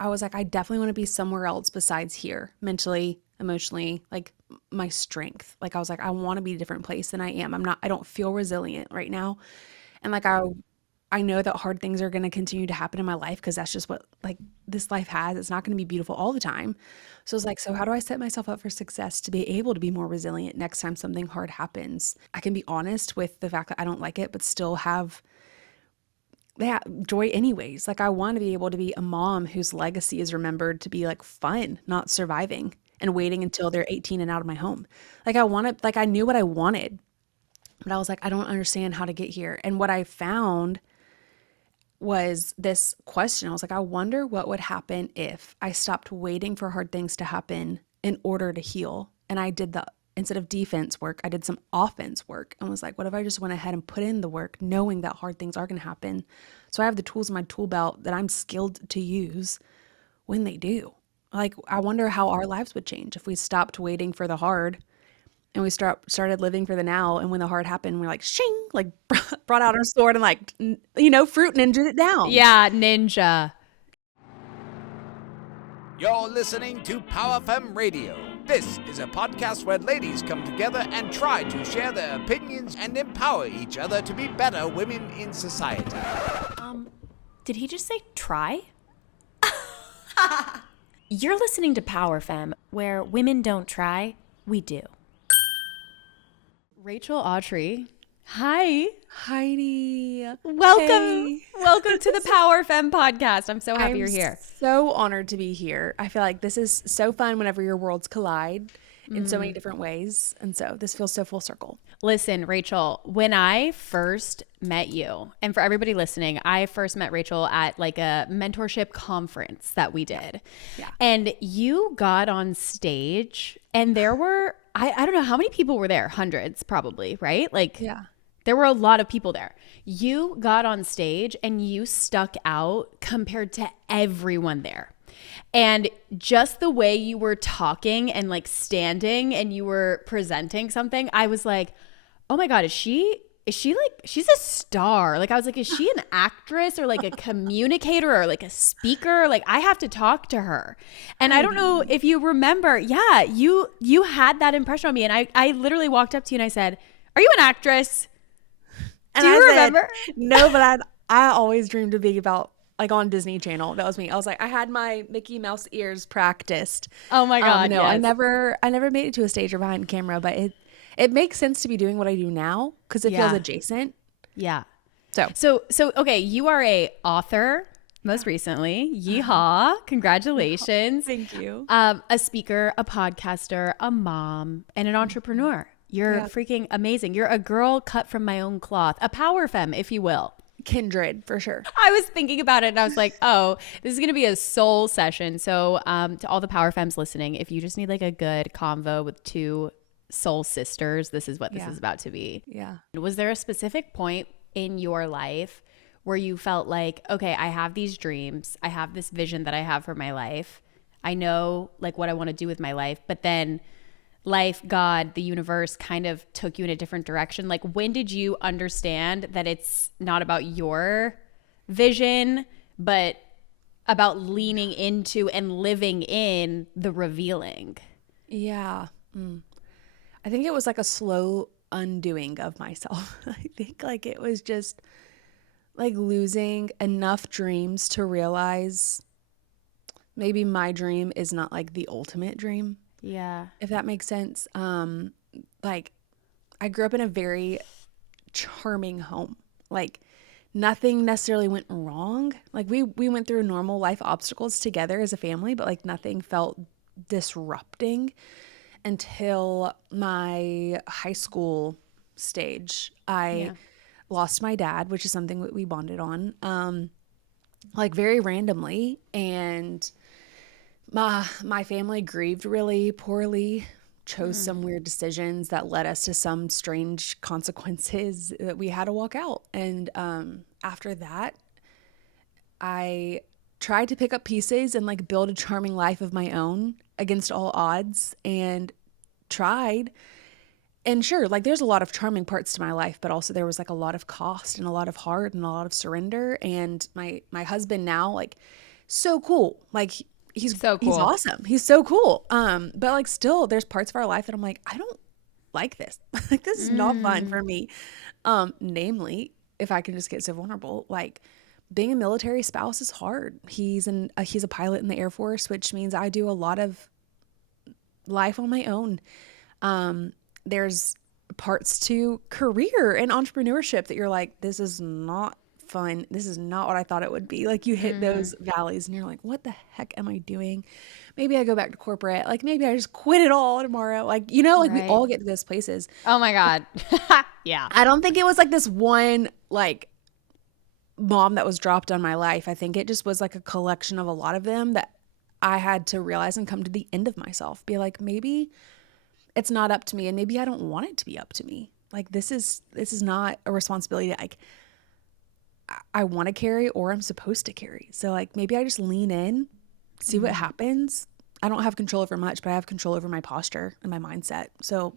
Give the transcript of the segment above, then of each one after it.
I was like, I definitely want to be somewhere else besides here, mentally, emotionally, like my strength. Like I was like, I want to be a different place than I am. I don't feel resilient right now. And like I know that hard things are going to continue to happen in my life because that's just what like this life has. It's not going to be beautiful all the time. So it's like, so how do I set myself up for success to be able to be more resilient next time something hard happens? I can be honest with the fact that I don't like it, but still have that joy anyways. Like I want to be able to be a mom whose legacy is remembered to be like fun, not surviving and waiting until they're 18 and out of my home. Like I wanted, like I knew what I wanted, but I was like, I don't understand how to get here. And what I found was this question. I was like, I wonder what would happen if I stopped waiting for hard things to happen in order to heal. And I did instead of defense work, I did some offense work and was like, what if I just went ahead and put in the work, knowing that hard things are going to happen? So I have the tools in my tool belt that I'm skilled to use when they do. Like, I wonder how our lives would change if we stopped waiting for the hard and we started living for the now. And when the hard happened, we're like, shing, like brought out our sword and like, fruit ninja it down. Yeah, ninja. You're listening to Power Femme Radio. This is a podcast where ladies come together and try to share their opinions and empower each other to be better women in society. Did he just say try? You're listening to Power Femme, where women don't try, we do. Rachel Awtrey. Hi. Heidi. Welcome. Hey. Welcome to the Power Femme podcast. I'm so happy you're here. So honored to be here. I feel like this is so fun whenever your worlds collide in so many different ways. And so this feels so full circle. Listen, Rachel, when I first met you, and for everybody listening, I first met Rachel at like a mentorship conference that we did. Yeah. And you got on stage and there were, I don't know how many people were there, hundreds probably, right? Like, Yeah. there were a lot of people there. You got on stage and you stuck out compared to everyone there. And just the way you were talking and like standing and you were presenting something, I was like, oh my God, is she like, she's a star. Like I was like, is she an actress or like a communicator or like a speaker? Like I have to talk to her. And I don't know if you remember, yeah, you had that impression on me. And I literally walked up to you and I said, are you an actress? And Do you I remember? Said, no, but I always dreamed of being about like on Disney Channel. That was me. I was like, I had my Mickey Mouse ears practiced. Oh my God. No, yes. I never made it to a stage or behind camera, but it makes sense to be doing what I do now because it feels adjacent. Yeah. So Okay, you are a author most recently. Yeehaw. Congratulations. Thank you. A speaker, a podcaster, a mom, and an entrepreneur. You're freaking amazing. You're a girl cut from my own cloth, a power femme, if you will. Kindred for sure. I was thinking about it and I was like, oh, this is going to be a soul session. So to all the power femmes listening, if you just need like a good convo with two soul sisters, this is what this is about to be. Yeah. Was there a specific point in your life where you felt like, okay, I have these dreams, I have this vision that I have for my life, I know like what I want to do with my life, but then life, God, the universe kind of took you in a different direction? Like when did you understand that it's not about your vision, but about leaning into and living in the revealing? Yeah. I think it was like a slow undoing of myself. I think like it was just like losing enough dreams to realize maybe my dream is not like the ultimate dream. Yeah. If that makes sense. Like I grew up in a very charming home. Like nothing necessarily went wrong. Like we went through normal life obstacles together as a family, but like nothing felt disrupting until my high school stage. I lost my dad, which is something that we bonded on, like very randomly. And my family grieved really poorly, chose some weird decisions that led us to some strange consequences that we had to walk out. And after that, I tried to pick up pieces and like build a charming life of my own against all odds and tried. And sure, like there's a lot of charming parts to my life, but also there was like a lot of cost and a lot of heart and a lot of surrender. And my husband now, like so cool. Like So he's cool. awesome. He's so cool. But like still there's parts of our life that I'm like, I don't like this. Like this is not fun Mm. for me. Namely, if I can just get so vulnerable, like being a military spouse is hard. He's a pilot in the Air Force, which means I do a lot of life on my own. There's parts to career and entrepreneurship that you're like, this is not fun. This is not what I thought it would be. Like you hit Mm. those valleys and you're like, what the heck am I doing? Maybe I go back to corporate. Like maybe I just quit it all tomorrow. Like, like we Right. all get to those places. Oh my God. Yeah. I don't think it was like this one like bomb that was dropped on my life. I think it just was like a collection of a lot of them that I had to realize and come to the end of myself. Be like, maybe it's not up to me and maybe I don't want it to be up to me. Like this is not a responsibility that like I want to carry or I'm supposed to carry. So like maybe I just lean in, see what Mm. happens. I don't have control over much, but I have control over my posture and my mindset. So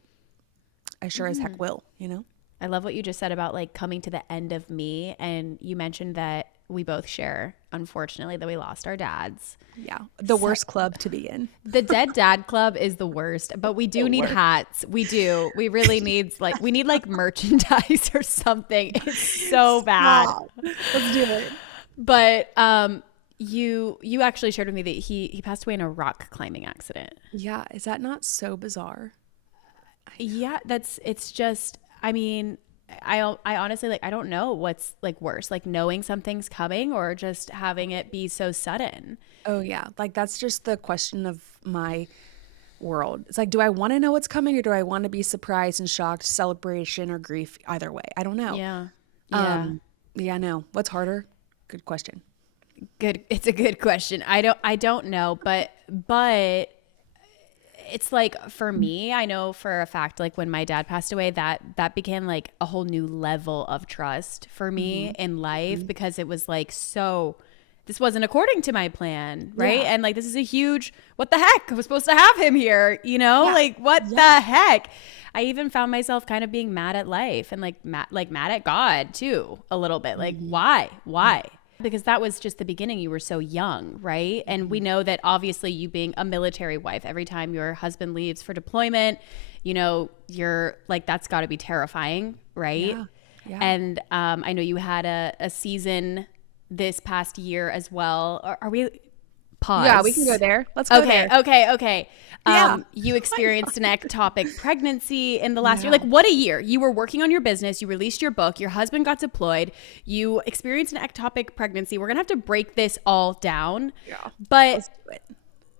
I sure as heck Mm. will. I love what you just said about like coming to the end of me. And you mentioned that we both share, unfortunately, that we lost our dads. Yeah. The worst club to be in. The Dead Dad Club is the worst, but we do The need worst. hats. We do. We really need we need like merchandise or something. It's so bad. Stop. Let's do it. But you actually shared with me that he passed away in a rock climbing accident. Yeah. Is that not so bizarre? Yeah, it's just, I mean, I honestly like I don't know what's like worse, like knowing something's coming or just having it be so sudden. Oh, yeah. Like that's just the question of my world. It's like, do I want to know what's coming or do I want to be surprised and shocked, celebration or grief? Either way. I don't know. Yeah. Yeah. Yeah, no. What's harder? Good question. Good. It's a good question. I don't know, but it's like for me, I know for a fact, like when my dad passed away, that became like a whole new level of trust for me in life because it was like, so this wasn't according to my plan, right? Yeah. And like this is a huge, what the heck? I was supposed to have him here, Yeah. like what the heck? I even found myself kind of being mad at life and like mad at God too, a little bit. Like why? Because that was just the beginning. You were so young, right? And we know that obviously you being a military wife, every time your husband leaves for deployment, you're like, that's got to be terrifying, right? Yeah. Yeah. And I know you had a season this past year as well. Are we pause? Yeah, we can go there. Let's go Okay, there. okay. Yeah. You experienced an ectopic pregnancy in the last year. Yeah. Like, what a year. You were working on your business. You released your book. Your husband got deployed. You experienced an ectopic pregnancy. We're going to have to break this all down. Yeah. But Let's do it.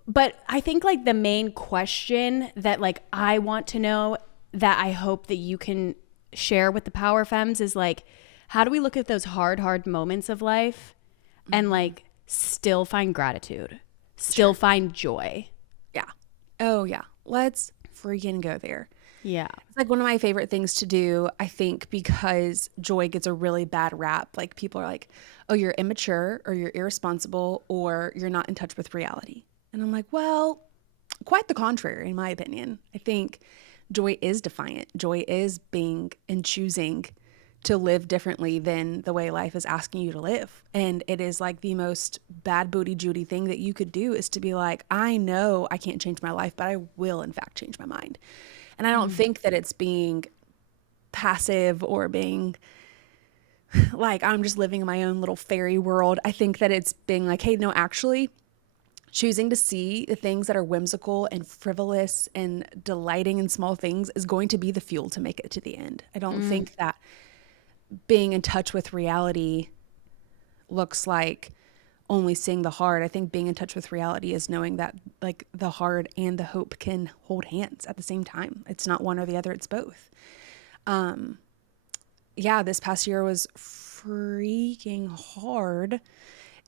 but I think like the main question that like I want to know that I hope that you can share with the Power Femmes is like, how do we look at those hard moments of life and like still find gratitude, still find joy? Yeah. Oh, yeah. Let's freaking go there. Yeah. It's like one of my favorite things to do, I think, because joy gets a really bad rap. Like people are like, oh, you're immature or you're irresponsible or you're not in touch with reality. And I'm like, well, quite the contrary, in my opinion. I think joy is defiant. Joy is being and choosing to live differently than the way life is asking you to live. And it is like the most bad booty Judy thing that you could do is to be like, I know I can't change my life, but I will in fact change my mind. And I don't think that it's being passive or being like, I'm just living in my own little fairy world. I think that it's being like, hey, no, actually choosing to see the things that are whimsical and frivolous and delighting in small things is going to be the fuel to make it to the end. I don't think that being in touch with reality looks like only seeing the hard. I think being in touch with reality is knowing that like the hard and the hope can hold hands at the same time. It's not one or the other, it's both. Yeah, this past year was freaking hard.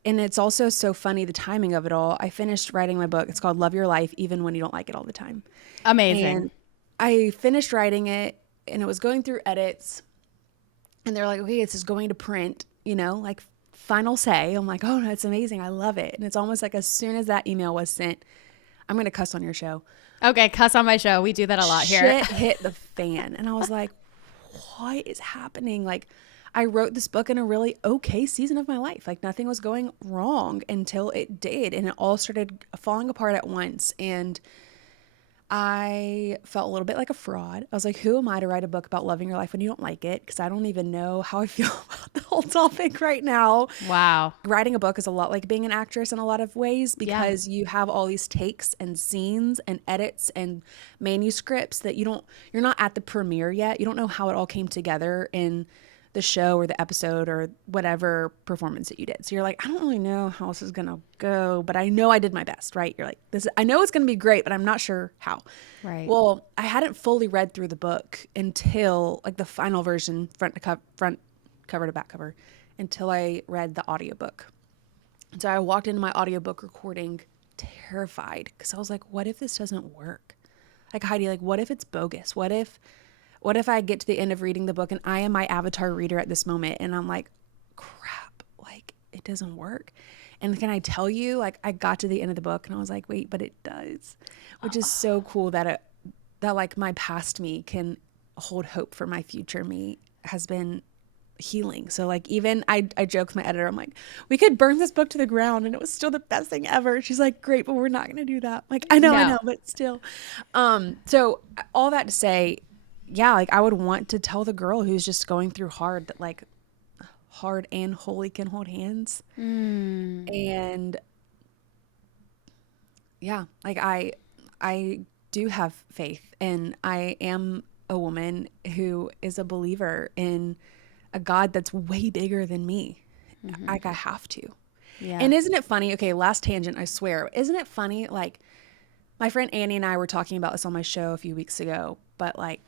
And it's also so funny, the timing of it all. I finished writing my book. It's called Love Your Life, Even When You Don't Like It All the Time. Amazing. And I finished writing it and it was going through edits. And they're like, okay, this is going to print, like final say. I'm like, oh, no, it's amazing. I love it. And it's almost like as soon as that email was sent, I'm going to cuss on your show. Okay, cuss on my show. We do that a lot here. Shit hit the fan. And I was like, what is happening? Like, I wrote this book in a really okay season of my life. Like nothing was going wrong until it did. And it all started falling apart at once. And I felt a little bit like a fraud. I was like, who am I to write a book about loving your life when you don't like it? Because I don't even know how I feel about the whole topic right now. Wow. Writing a book is a lot like being an actress in a lot of ways because Yeah. you have all these takes and scenes and edits and manuscripts that you're not at the premiere yet. You don't know how it all came together in the show or the episode or whatever performance that you did. So you're like, I don't really know how this is going to go, but I know I did my best, right? You're like, I know it's going to be great, but I'm not sure how. Right. Well, I hadn't fully read through the book until like the final version, front cover to back cover, until I read the audiobook. So I walked into my audiobook recording terrified because I was like, what if this doesn't work? Like Heidi, like what if it's bogus? What if I get to the end of reading the book and I am my avatar reader at this moment and I'm like, crap, like it doesn't work. And can I tell you, like I got to the end of the book and I was like, wait, but it does, which is so cool that like my past me can hold hope for my future me has been healing. So like even I joke with my editor, I'm like, we could burn this book to the ground and it was still the best thing ever. She's like, great, but we're not going to do that. Like, I know, but still. So all that to say, yeah, like I would want to tell the girl who's just going through hard that like hard and holy can hold hands. And yeah, like I do have faith and I am a woman who is a believer in a God that's way bigger than me. Like I have to. Yeah. And isn't it funny? Okay, last tangent, I swear. Isn't it funny? Like my friend Annie and I were talking about this on my show a few weeks ago, but like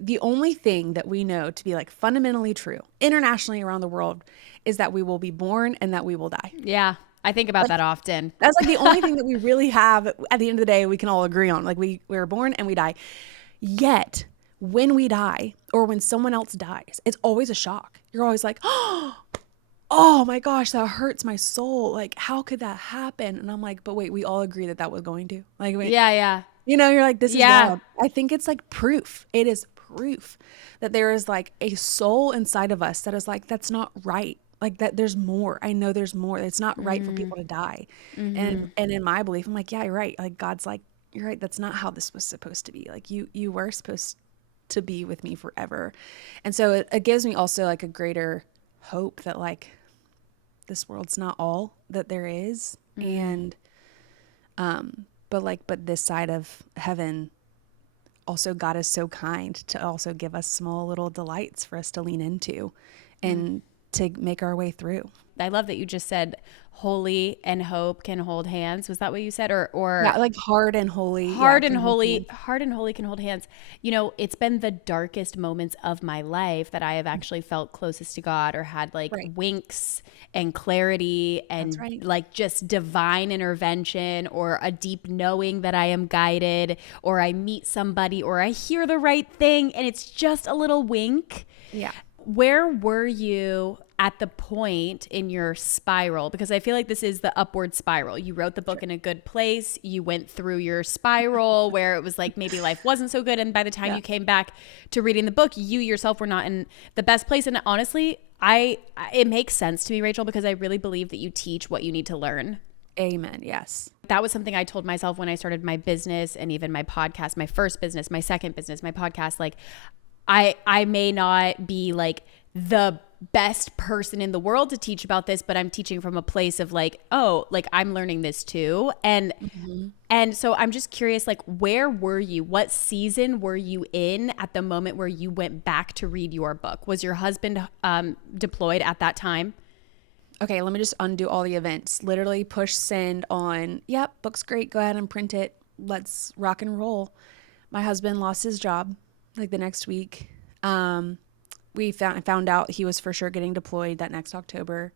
the only thing that we know to be like fundamentally true internationally around the world is that we will be born and that we will die. Yeah. I think about that often. That's like the only thing that we really have at the end of the day we can all agree on. Like we were born and we die. Yet when we die or when someone else dies, it's always a shock. You're always like, oh my gosh, that hurts my soul. Like, how could that happen? And I'm like, but wait, we all agree that was going to. Like, wait, Yeah. you know, you're like, this is Yeah. wild. I think it's like proof. It is proof that there is like a soul inside of us that is like, that's not right. Like that there's more. I know there's more. It's not right for people to die. And in my belief, I'm like, yeah, you're right. Like God's like, you're right. That's not how this was supposed to be. Like you were supposed to be with me forever. And so it gives me also like a greater hope that like this world's not all that there is. And but this side of heaven also God is so kind to also give us small little delights for us to lean into and to make our way through. I love that you just said holy and hope can hold hands. Was that what you said? Or Yeah, like hard and holy. hard Yeah, and can hold holy, hands. hard and holy can hold hands. You know, it's been the darkest moments of my life that I have actually felt closest to God or had like Right. winks and clarity and That's right. like just divine intervention or a deep knowing that I am guided or I meet somebody or I hear the right thing and it's just a little wink. Yeah. Where were you at the point in your spiral? Because I feel like this is the upward spiral. You wrote the book in a good place. You went through your spiral where it was like maybe life wasn't so good. And by the time you came back to reading the book, you yourself were not in the best place. And honestly, it makes sense to me, Rachel, because I really believe that you teach what you need to learn. Amen. Yes. That was something I told myself when I started my business and even my podcast, my first business, my second business, my podcast. Like I may not be like the best person in the world to teach about this, but I'm teaching from a place of like, oh, like I'm learning this too. And so I'm just curious, like, where were you? What season were you in at the moment where you went back to read your book? Was your husband deployed at that time? Okay, let me just undo all the events. Literally push send on, yep, book's great. Go ahead and print it. Let's rock and roll. My husband lost his job like the next week. We found out he was for sure getting deployed that next October.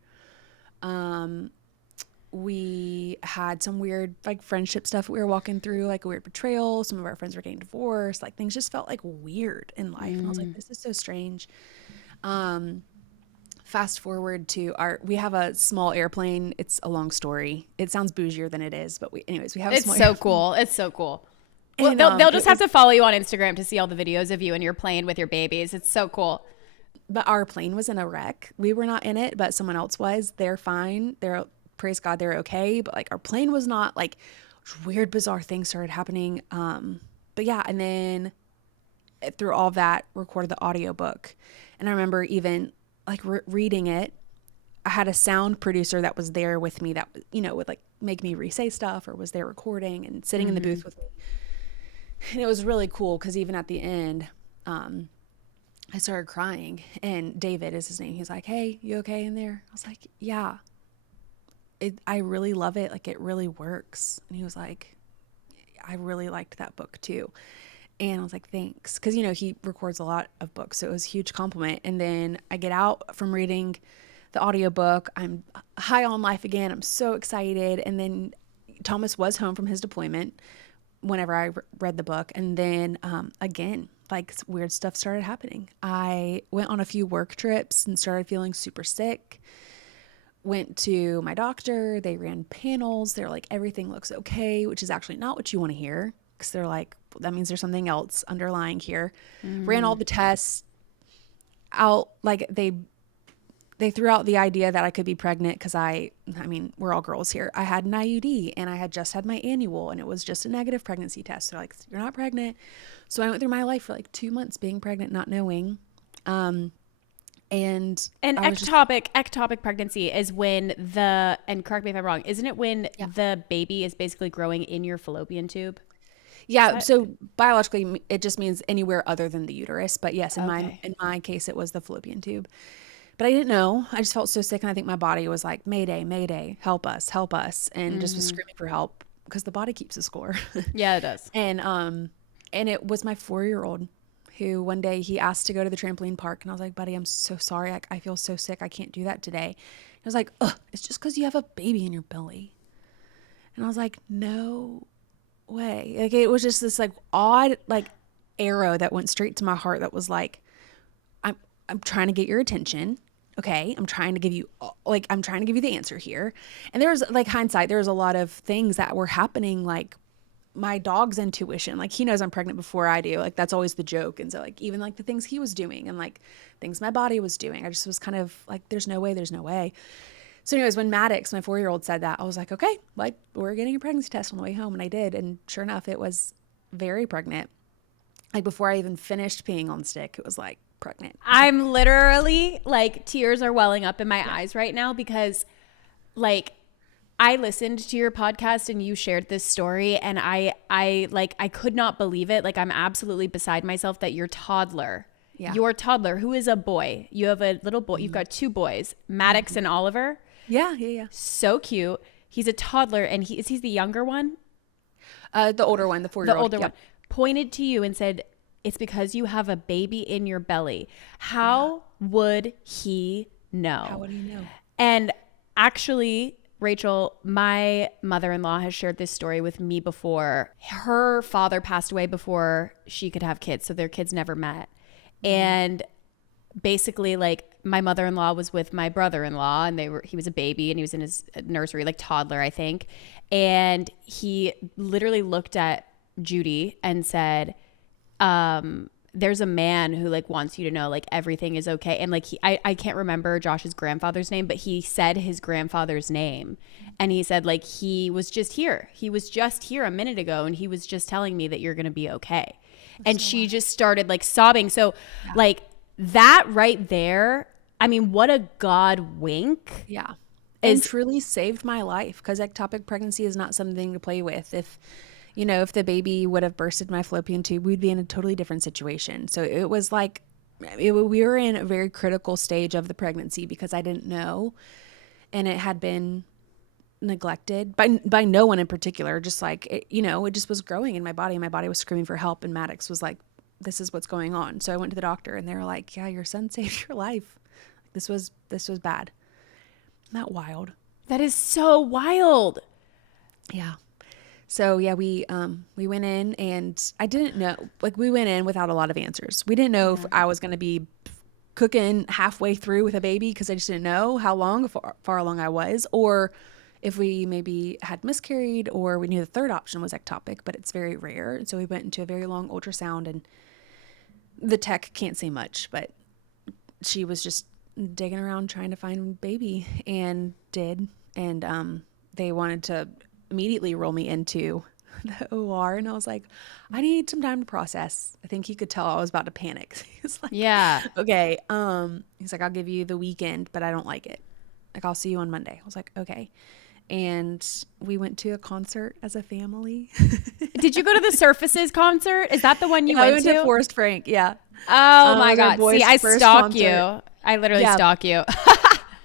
We had some weird like friendship stuff we were walking through, like a weird betrayal. Some of our friends were getting divorced. Like things just felt like weird in life. And I was like, this is so strange. Fast forward to we have a small airplane. It's a long story. It sounds bougier than it is, but we have a small It's so cool. It's so cool. Well, And, they'll just have to follow you on Instagram to see all the videos of you and you're playing with your babies. It's so cool. but our plane was in a wreck. We were not in it, but someone else was. They're fine. They're, praise God, they're okay. But like our plane was not. Like weird, bizarre things started happening. But yeah, and then through all that, recorded the audiobook. And I remember even like reading it. I had a sound producer that was there with me that, would like make me re-say stuff or was there recording and sitting in the booth with me. And it was really cool because even at the end, I started crying, and David is his name. He's like, "Hey, you okay in there?" I was like, "Yeah, I really love it. Like it really works." And he was like, "I really liked that book too." And I was like, "Thanks." Because, he records a lot of books. So it was a huge compliment. And then I get out from reading the audiobook. I'm high on life again. I'm so excited. And then Thomas was home from his deployment whenever I read the book. And then again, like weird stuff started happening. I went on a few work trips and started feeling super sick. Went to my doctor. They ran panels. They're like, everything looks okay, which is actually not what you want to hear because they're like, that means there's something else underlying here. Ran all the tests out. Like they threw out the idea that I could be pregnant because I mean, we're all girls here. I had an IUD and I had just had my annual and it was just a negative pregnancy test. They're like, you're not pregnant. So I went through my life for like 2 months being pregnant, not knowing. And ectopic pregnancy is when and correct me if I'm wrong, isn't it when the baby is basically growing in your fallopian tube? Yeah. So biologically, it just means anywhere other than the uterus. But yes, in Okay. my case, it was the fallopian tube. But I didn't know. I just felt so sick. And I think my body was like, Mayday, Mayday, help us, help us. And just was screaming for help because the body keeps a score. Yeah, it does. And it was my 4-year-old who one day he asked to go to the trampoline park. And I was like, buddy, I'm so sorry. I feel so sick. I can't do that today. He was like, ugh, it's just because you have a baby in your belly. And I was like, no way. Like it was just this like odd like arrow that went straight to my heart that was like, I'm trying to get your attention. Okay, I'm trying to give you the answer here. And there was like hindsight, there was a lot of things that were happening, like my dog's intuition, like he knows I'm pregnant before I do. Like that's always the joke. And so like even like the things he was doing and like things my body was doing, I just was kind of like, there's no way. So anyways, when Maddox, my 4-year-old, said that, I was like, okay, like we're getting a pregnancy test on the way home. And I did. And sure enough, it was very pregnant. Like before I even finished peeing on the stick, it was like pregnant. I'm literally like tears are welling up in my eyes right now because like I listened to your podcast and you shared this story and I could not believe it. Like I'm absolutely beside myself that your toddler who is a boy, you have a little boy, you've got 2 boys, Maddox and Oliver. Yeah. So cute. He's a toddler and he's the younger one? The older one, the 4-year-old. The older one pointed to you and said, it's because you have a baby in your belly. How would he know? How would he know? And actually, Rachel, my mother-in-law has shared this story with me before. Her father passed away before she could have kids, so their kids never met. And basically, like, my mother-in-law was with my brother-in-law, and he was a baby, and he was in his nursery, like toddler, I think. And he literally looked at Judy and said, there's a man who like wants you to know like everything is okay. And like I can't remember Josh's grandfather's name, but he said his grandfather's name. And he said like he was just here a minute ago and he was just telling me that you're gonna be okay. And she just started like sobbing. So like that right there, I mean, what a God wink. Yeah. And truly saved my life because ectopic pregnancy is not something to play with. If the baby would have bursted my fallopian tube, we'd be in a totally different situation. So it was like we were in a very critical stage of the pregnancy because I didn't know, and it had been neglected by no one in particular. Just like it just was growing in my body. My body was screaming for help, and Maddox was like, "This is what's going on." So I went to the doctor, and they were like, "Yeah, your son saved your life. This was bad." Isn't that wild? That is so wild. Yeah. So yeah, we went in and I didn't know, like we went in without a lot of answers. We didn't know if I was going to be cooking halfway through with a baby because I just didn't know how far along I was, or if we maybe had miscarried, or we knew the third option was ectopic, but it's very rare. And so we went into a very long ultrasound and the tech can't say much, but she was just digging around trying to find baby and did. And they wanted to immediately roll me into the OR. And I was like, I need some time to process. I think he could tell I was about to panic. He's like, Yeah. okay. He's like, I'll give you the weekend, but I don't like it. Like, I'll see you on Monday. I was like, okay. And we went to a concert as a family. Did you go to the Surfaces concert? Is that the one you Yeah, we went went to to? Forrest Frank. Yeah. Oh It my was our God. See, boys' I first stalk concert. you. I literally Yeah. stalk you.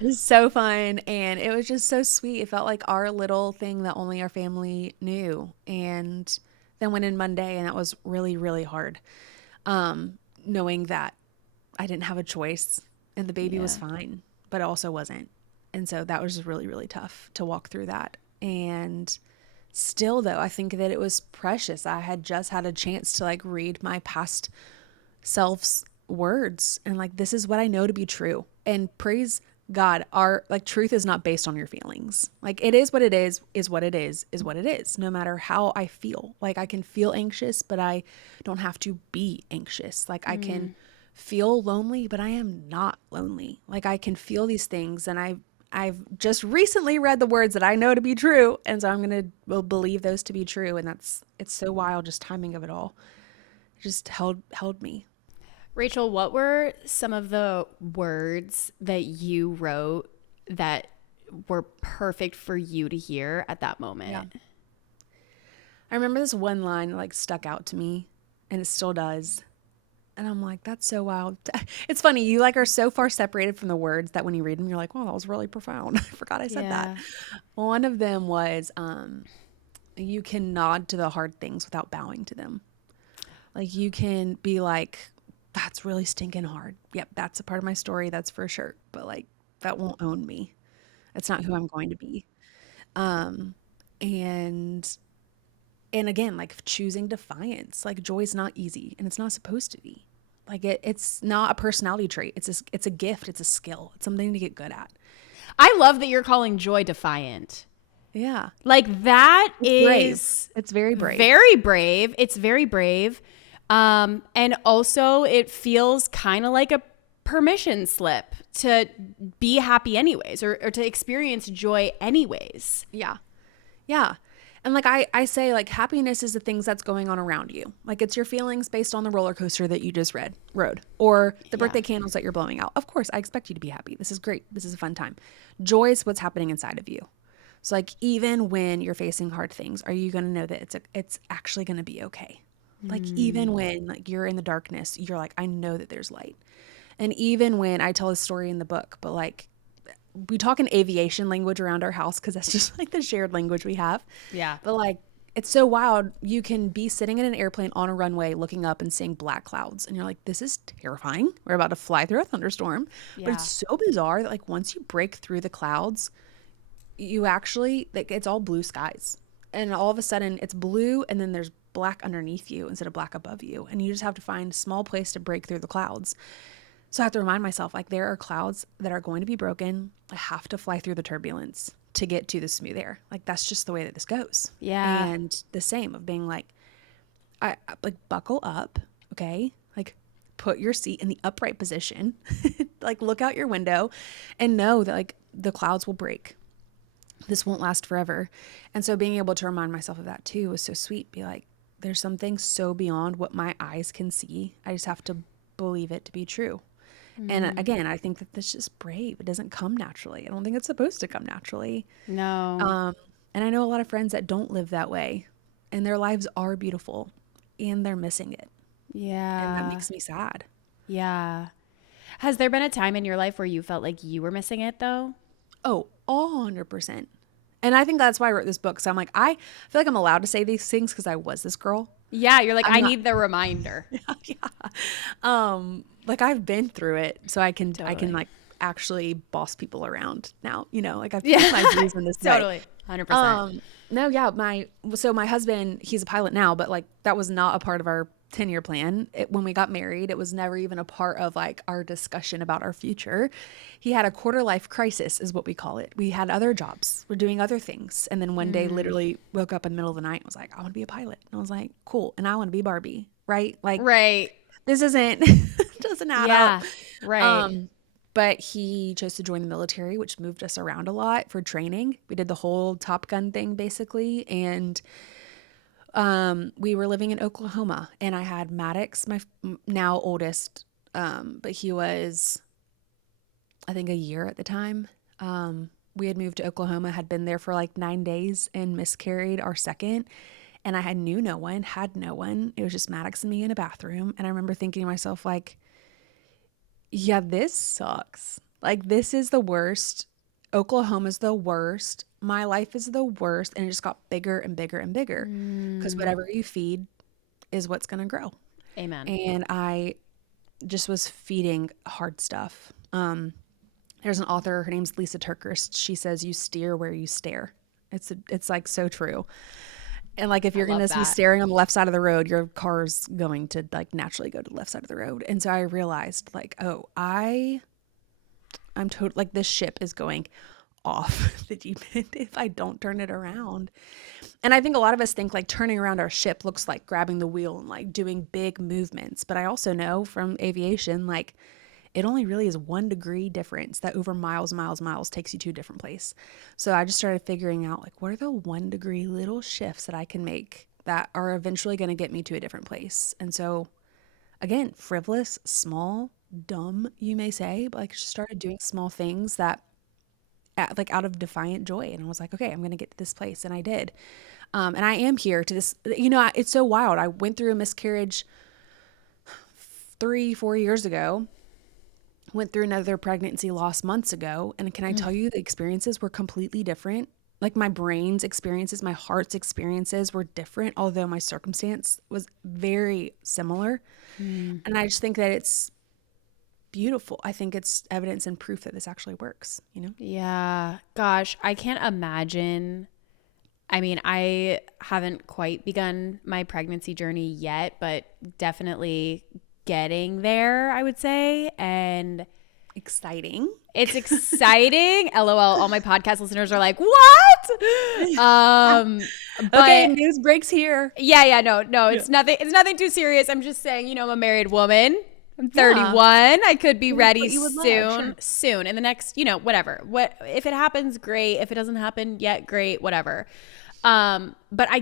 It was so fun, and it was just so sweet. It felt like our little thing that only our family knew. And then went in Monday, and that was really, really hard. Knowing that I didn't have a choice, and the baby was Yeah. fine, but it also wasn't. And so that was just really, really tough to walk through that. And still, though, I think that it was precious. I had just had a chance to like read my past self's words and like, this is what I know to be true. And praise God, our like truth is not based on your feelings. Like, it is what it is what it is what it is, no matter how I feel. Like, I can feel anxious, but I don't have to be anxious. Like, I can feel lonely, but I am not lonely. Like, I can feel these things, and I've just recently read the words that I know to be true, and so I'm gonna will believe those to be true. And it's so wild, just timing of it all. It just held me. Rachel, what were some of the words that you wrote that were perfect for you to hear at that moment? Yeah. I remember this one line like stuck out to me, and it still does. And I'm like, that's so wild. It's funny, you like are so far separated from the words that when you read them, you're like, wow, that was really profound. I forgot I said that. Yeah. One of them was, you can nod to the hard things without bowing to them. Like, you can be like, that's really stinking hard. Yep, that's a part of my story, that's for sure. But like, that won't own me. That's not who I'm going to be. Um, and and again, like choosing defiance. Like, joy's not easy, and it's not supposed to be. Like, it's not a personality trait. It's a gift. It's a skill. It's something to get good at. I love that you're calling joy defiant. Yeah, Like that brave. is It's very brave. very brave. It's very brave. And also it feels kind of like a permission slip to be happy anyways, or to experience joy anyways. Yeah. Yeah. And like I say, like, happiness is the things that's going on around you. Like, it's your feelings based on the roller coaster that you just rode, or the birthday candles that you're blowing out. Of course, I expect you to be happy. This is great. This is a fun time. Joy is what's happening inside of you. So like, even when you're facing hard things, are you going to know that it's actually going to be okay? Like, even when like you're in the darkness, you're like, I know that there's light. And even when I tell a story in the book, but like, we talk in aviation language around our house because that's just like the shared language we have. Yeah. But like, it's so wild. You can be sitting in an airplane on a runway looking up and seeing black clouds. And you're like, this is terrifying. We're about to fly through a thunderstorm. Yeah. But it's so bizarre that like, once you break through the clouds, you actually, like, it's all blue skies. And all of a sudden it's blue, and then there's black underneath you instead of black above you. And you just have to find a small place to break through the clouds. So I have to remind myself, like, there are clouds that are going to be broken. I have to fly through the turbulence to get to the smooth air. Like, that's just the way that this goes. Yeah. And the same of being like, I like, buckle up, okay? Like, put your seat in the upright position. Like, look out your window and know that like the clouds will break. This won't last forever. And so being able to remind myself of that too was so sweet. Be like, there's something so beyond what my eyes can see. I just have to believe it to be true. And again, I think that this is just brave. It doesn't come naturally. I don't think it's supposed to come naturally. No. And I know a lot of friends that don't live that way, and their lives are beautiful, and they're missing it. Yeah. And that makes me sad. Yeah. Has there been a time in your life where you felt like you were missing it though? Oh, 100%. And I think that's why I wrote this book. So I'm like, I feel like I'm allowed to say these things because I was this girl. Yeah. You're like, I'm I not- need the reminder. Like, I've been through it, so I can Totally. like actually boss people around now, like, I've taken my views in this way. Totally. 100%. No, yeah, my husband, he's a pilot now, but like, that was not a part of our 10-year plan. When we got married, it was never even a part of like our discussion about our future. He had a quarter life crisis is what we call it. We had other jobs. We're doing other things. And then one day literally woke up in the middle of the night and was like, I want to be a pilot. And I was like, cool. And I want to be Barbie, right? Like, Right. this isn't, doesn't add Yeah. up. Right. But he chose to join the military, which moved us around a lot for training. We did the whole Top Gun thing basically. And we were living in Oklahoma, and I had Maddox, my now oldest, but he was, I think, a year at the time. We had moved to Oklahoma, had been there for like 9 days, and miscarried our second. And I had no one, had no one. It was just Maddox and me in a bathroom. And I remember thinking to myself, like, yeah, this sucks. Like, this is the worst. Oklahoma's the worst. My life is the worst. And it just got bigger and bigger and bigger because whatever you feed is what's going to grow. Amen. And I just was feeding hard stuff. There's an author, her name's Lisa Turkhurst. She says, you steer where you stare. It's like so true. And like, if you're going to be staring on the left side of the road, your car's going to like naturally go to the left side of the road. And so I realized like, oh, I'm totally like, this ship is going off the deep end if I don't turn it around. And I think a lot of us think like turning around our ship looks like grabbing the wheel and like doing big movements. But I also know from aviation, like it only really is 1 degree difference that over miles takes you to a different place. So I just started figuring out like, what are the 1 degree little shifts that I can make that are eventually going to get me to a different place. And so again, frivolous, small, dumb, you may say, but like just started doing small things that like out of defiant joy. And I was like, okay, I'm going to get to this place. And I did. And I am here to this, it's so wild. I went through a miscarriage 3-4 years ago, went through another pregnancy loss months ago. And can I tell you, the experiences were completely different. Like my brain's experiences, my heart's experiences were different, although my circumstance was very similar. And I just think that it's beautiful. I think it's evidence and proof that this actually works, Yeah. Gosh, I can't imagine. I mean, I haven't quite begun my pregnancy journey yet, but definitely getting there, I would say. And Exciting. it's exciting. LOL. All my podcast listeners are like, what? But Okay, news breaks here. yeah, no, it's nothing too serious. I'm just saying, I'm a married woman. I'm 31. I could be ready soon in the next, whatever. If it happens, great. If it doesn't happen yet, great, whatever. But I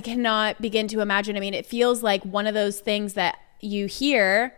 cannot begin to imagine. I mean, it feels like one of those things that you hear,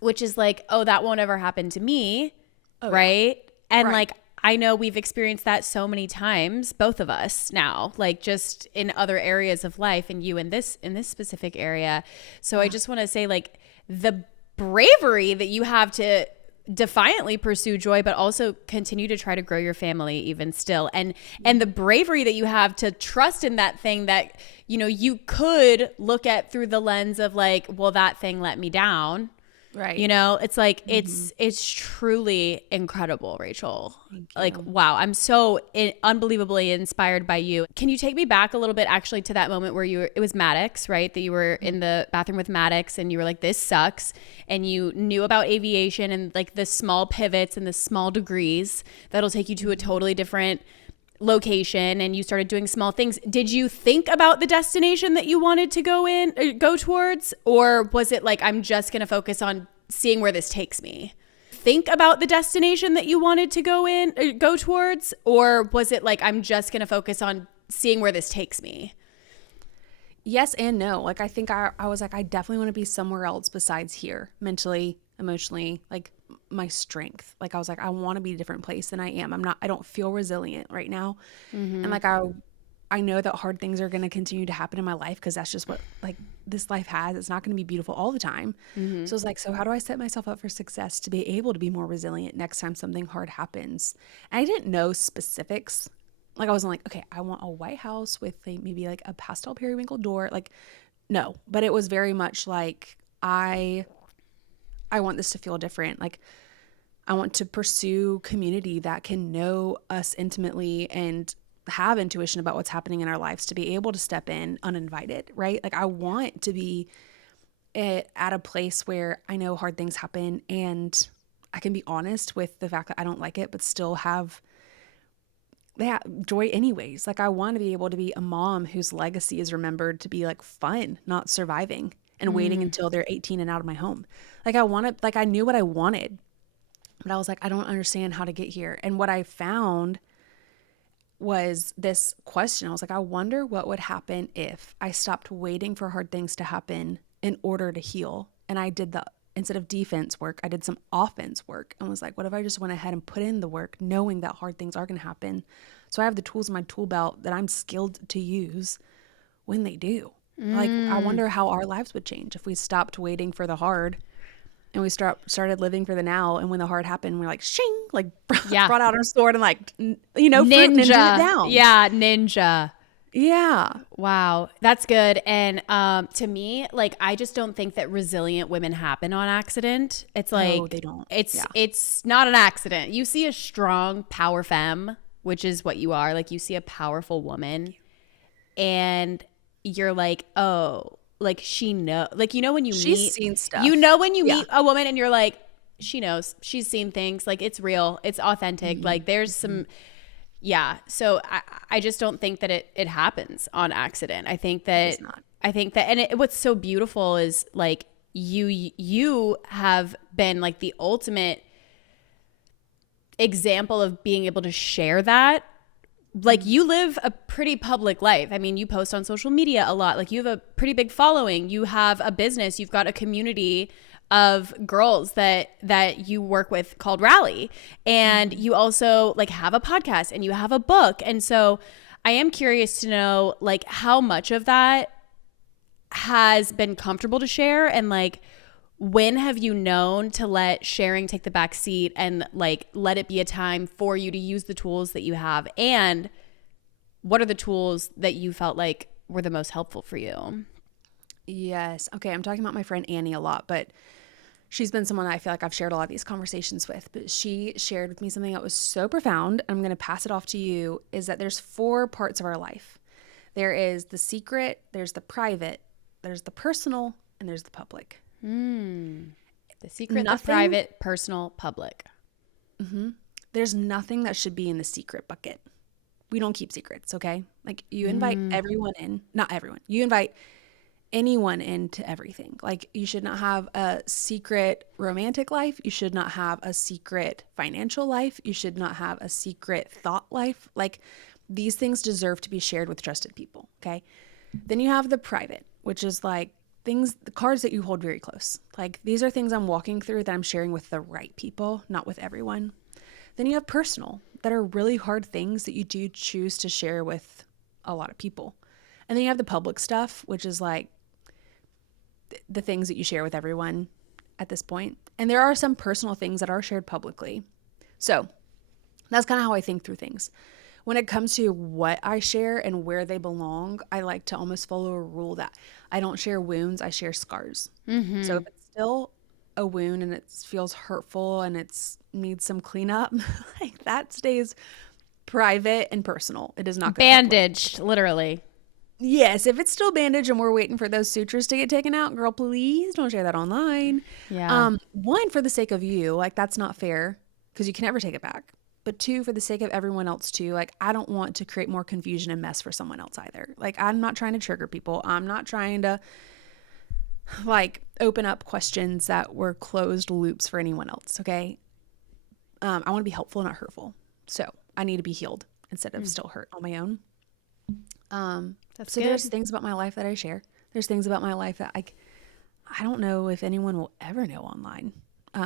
which is like, oh, that won't ever happen to me. Oh, right. Yeah. And right. Like, I know we've experienced that so many times, both of us now, like just in other areas of life, and you in this specific area. So I just want to say, like, the bravery that you have to defiantly pursue joy, but also continue to try to grow your family even still. And the bravery that you have to trust in that thing that, you could look at through the lens of like, well, that thing let me down. Right. It's like, it's truly incredible, Rachel. Like, wow. I'm so unbelievably inspired by you. Can you take me back a little bit actually to that moment where it was Maddox, right? That you were in the bathroom with Maddox and you were like, this sucks. And you knew about aviation and like the small pivots and the small degrees that'll take you to a totally different location, and you started doing small things. Did you think about the destination that you wanted to go towards? Or was it like, I'm just going to focus on seeing where this takes me? Think about the destination that you wanted to go towards? Or was it like, I'm just going to focus on seeing where this takes me? Yes and no. Like, I think I was like, I definitely want to be somewhere else besides here, mentally, emotionally, like my strength. Like I was like, I want to be a different place than I am. I don't feel resilient right now. And like, I know that hard things are going to continue to happen in my life because that's just what like this life has. It's not going to be beautiful all the time. So it's like, so how do I set myself up for success to be able to be more resilient next time something hard happens? And I didn't know specifics. Like I wasn't like, okay, I want a white house with maybe like a pastel periwinkle door. Like, no, but it was very much like, I want this to feel different. Like I want to pursue community that can know us intimately and have intuition about what's happening in our lives to be able to step in uninvited, right? Like I want to be at a place where I know hard things happen and I can be honest with the fact that I don't like it, but still have that joy anyways. Like I want to be able to be a mom whose legacy is remembered to be like fun, not surviving. and waiting until they're 18 and out of my home. Like I knew what I wanted, but I was like, I don't understand how to get here. And what I found was this question. I was like, I wonder what would happen if I stopped waiting for hard things to happen in order to heal. And I did instead of defense work, I did some offense work and was like, what if I just went ahead and put in the work knowing that hard things are going to happen? So I have the tools in my tool belt that I'm skilled to use when they do. Like, I wonder how our lives would change if we stopped waiting for the hard and we started living for the now. And when the hard happened, we're like, shing, like brought out our sword and like, fruit ninja it down. Yeah, ninja. Yeah. Wow, that's good. And to me, like, I just don't think that resilient women happen on accident. It's like, no, they don't. It's not an accident. You see a strong power femme, which is what you are. Like, you see a powerful woman and you're like, oh, like she knows, like, when you she's seen stuff. When you meet a woman and you're like, she knows, she's seen things, like, it's real, it's authentic. Like, there's some, so I just don't think that it happens on accident. I think that, and what's so beautiful is like you have been like the ultimate example of being able to share that. Like, you live a pretty public life. I mean, you post on social media a lot. Like, you have a pretty big following. You have a business. You've got a community of girls that you work with called Rally. And you also like have a podcast and you have a book. And so I am curious to know, like, how much of that has been comfortable to share, and like, when have you known to let sharing take the back seat and like let it be a time for you to use the tools that you have? And what are the tools that you felt like were the most helpful for you? Yes. Okay. I'm talking about my friend Annie a lot, but she's been someone I feel like I've shared a lot of these conversations with. But she shared with me something that was so profound. I'm going to pass it off to you, is that there's 4 parts of our life. There is the secret, there's the private, there's the personal, and there's the public. The secret, the private, personal, public. There's nothing that should be in the secret bucket. We don't keep secrets, okay? Like, you invite everyone in, not everyone. You invite anyone into everything. Like, you should not have a secret romantic life. You should not have a secret financial life. You should not have a secret thought life. Like, these things deserve to be shared with trusted people, okay? Then you have the private, which is like things, the cards that you hold very close. Like, these are things I'm walking through that I'm sharing with the right people, not with everyone. Then you have personal, that are really hard things that you do choose to share with a lot of people. And then you have the public stuff, which is like the things that you share with everyone at this point. And there are some personal things that are shared publicly. So that's kind of how I think through things. When it comes to what I share and where they belong, I like to almost follow a rule that I don't share wounds, I share scars. So if it's still a wound and it feels hurtful and it's needs some cleanup, like, that stays private and personal. It does not go bandaged, literally. Yes, if it's still bandaged and we're waiting for those sutures to get taken out, girl, please don't share that online. One, for the sake of you, like, that's not fair because you can never take it back. But 2, for the sake of everyone else too, like, I don't want to create more confusion and mess for someone else either. Like, I'm not trying to trigger people. I'm not trying to like open up questions that were closed loops for anyone else. Okay. I want to be helpful, not hurtful. So I need to be healed instead of still hurt on my own. That's so good. There's things about my life that I share. There's things about my life that I don't know if anyone will ever know online.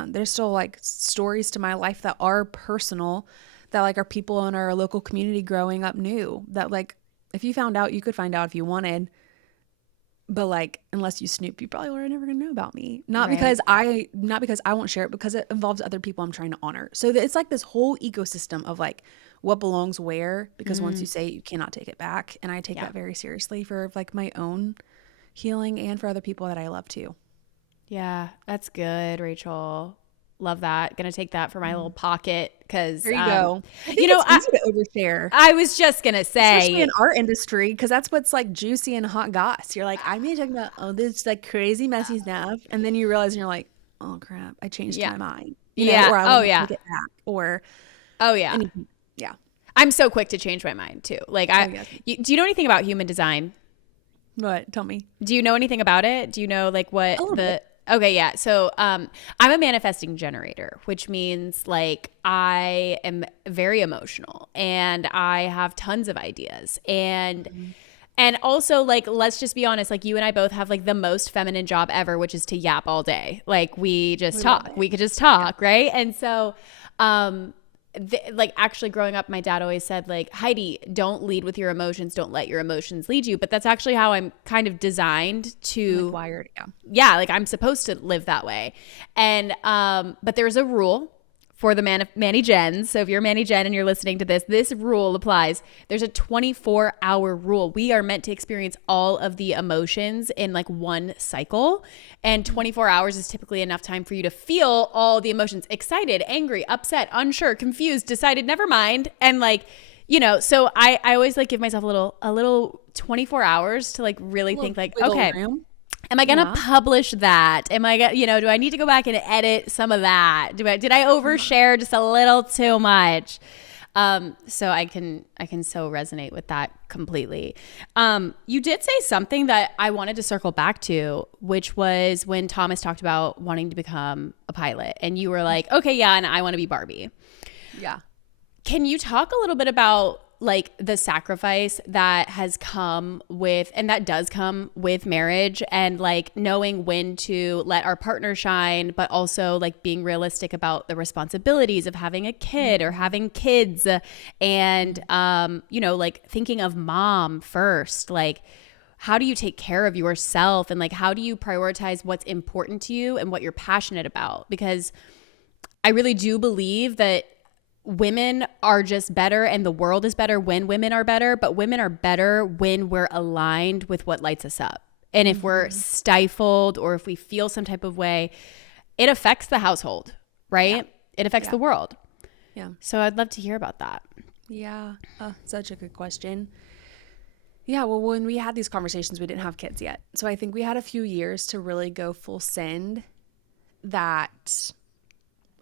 There's still like stories to my life that are personal, that like our people in our local community growing up knew, that like, if you found out, you could find out if you wanted, but like, unless you snoop, you probably were never gonna know about me. Not because I won't share it, because it involves other people I'm trying to honor. So it's like this whole ecosystem of like what belongs where, because once you say it, you cannot take it back. And I take that very seriously for like my own healing and for other people that I love too. Yeah, that's good, Rachel. Love that. Gonna take that for my little pocket, because there you go. It's easy to overshare. I was just gonna say, especially in our industry, because that's what's like juicy and hot goss. You're like, I'm gonna talk about this like crazy messy stuff, and then you realize, and you're like, oh crap, I changed my mind. You know, or I want to take it back, or anything. I'm so quick to change my mind too. Like, do you know anything about human design? What? Tell me. Do you know anything about it? Do you know like what A little bit. Okay, yeah. So, I'm a manifesting generator, which means like I am very emotional and I have tons of ideas. And also, like, let's just be honest, like, you and I both have, like, the most feminine job ever, which is to yap all day. Like, we just We love talk. it. We could just talk, right? And so, um, like, actually growing up, my dad always said, like, Heidi, don't lead with your emotions. Don't let your emotions lead you. But that's actually how I'm kind of designed to, Like wired. Yeah. yeah, like, I'm supposed to live that way. And, but there's a rule for the Manny Gens. So if you're Manny Gen and you're listening to this, this rule applies. There's a 24-hour rule. We are meant to experience all of the emotions in like one cycle. And 24 hours is typically enough time for you to feel all the emotions: excited, angry, upset, unsure, confused, decided, never mind. And like, you know, so I always like give myself a little 24 hours to like really think like, Wiggle okay, room. am I going to Yeah. publish that? Am I going to, do I need to go back and edit some of that? Did I overshare just a little too much? So I can so resonate with that completely. You did say something that I wanted to circle back to, which was when Thomas talked about wanting to become a pilot and you were like, okay, yeah, and I want to be Barbie. Yeah. Can you talk a little bit about like the sacrifice that has come with, and that does come with marriage, and like knowing when to let our partner shine, but also like being realistic about the responsibilities of having a kid or having kids, and like thinking of mom first, like how do you take care of yourself, and like how do you prioritize what's important to you and what you're passionate about? Because I really do believe that women are just better and the world is better when women are better, but women are better when we're aligned with what lights us up. And if we're stifled or if we feel some type of way, it affects the household, right? Yeah. It affects Yeah. the world. Yeah. So I'd love to hear about that. Yeah. Such a good question. Yeah. Well, when we had these conversations, we didn't have kids yet. So I think we had a few years to really go full send. That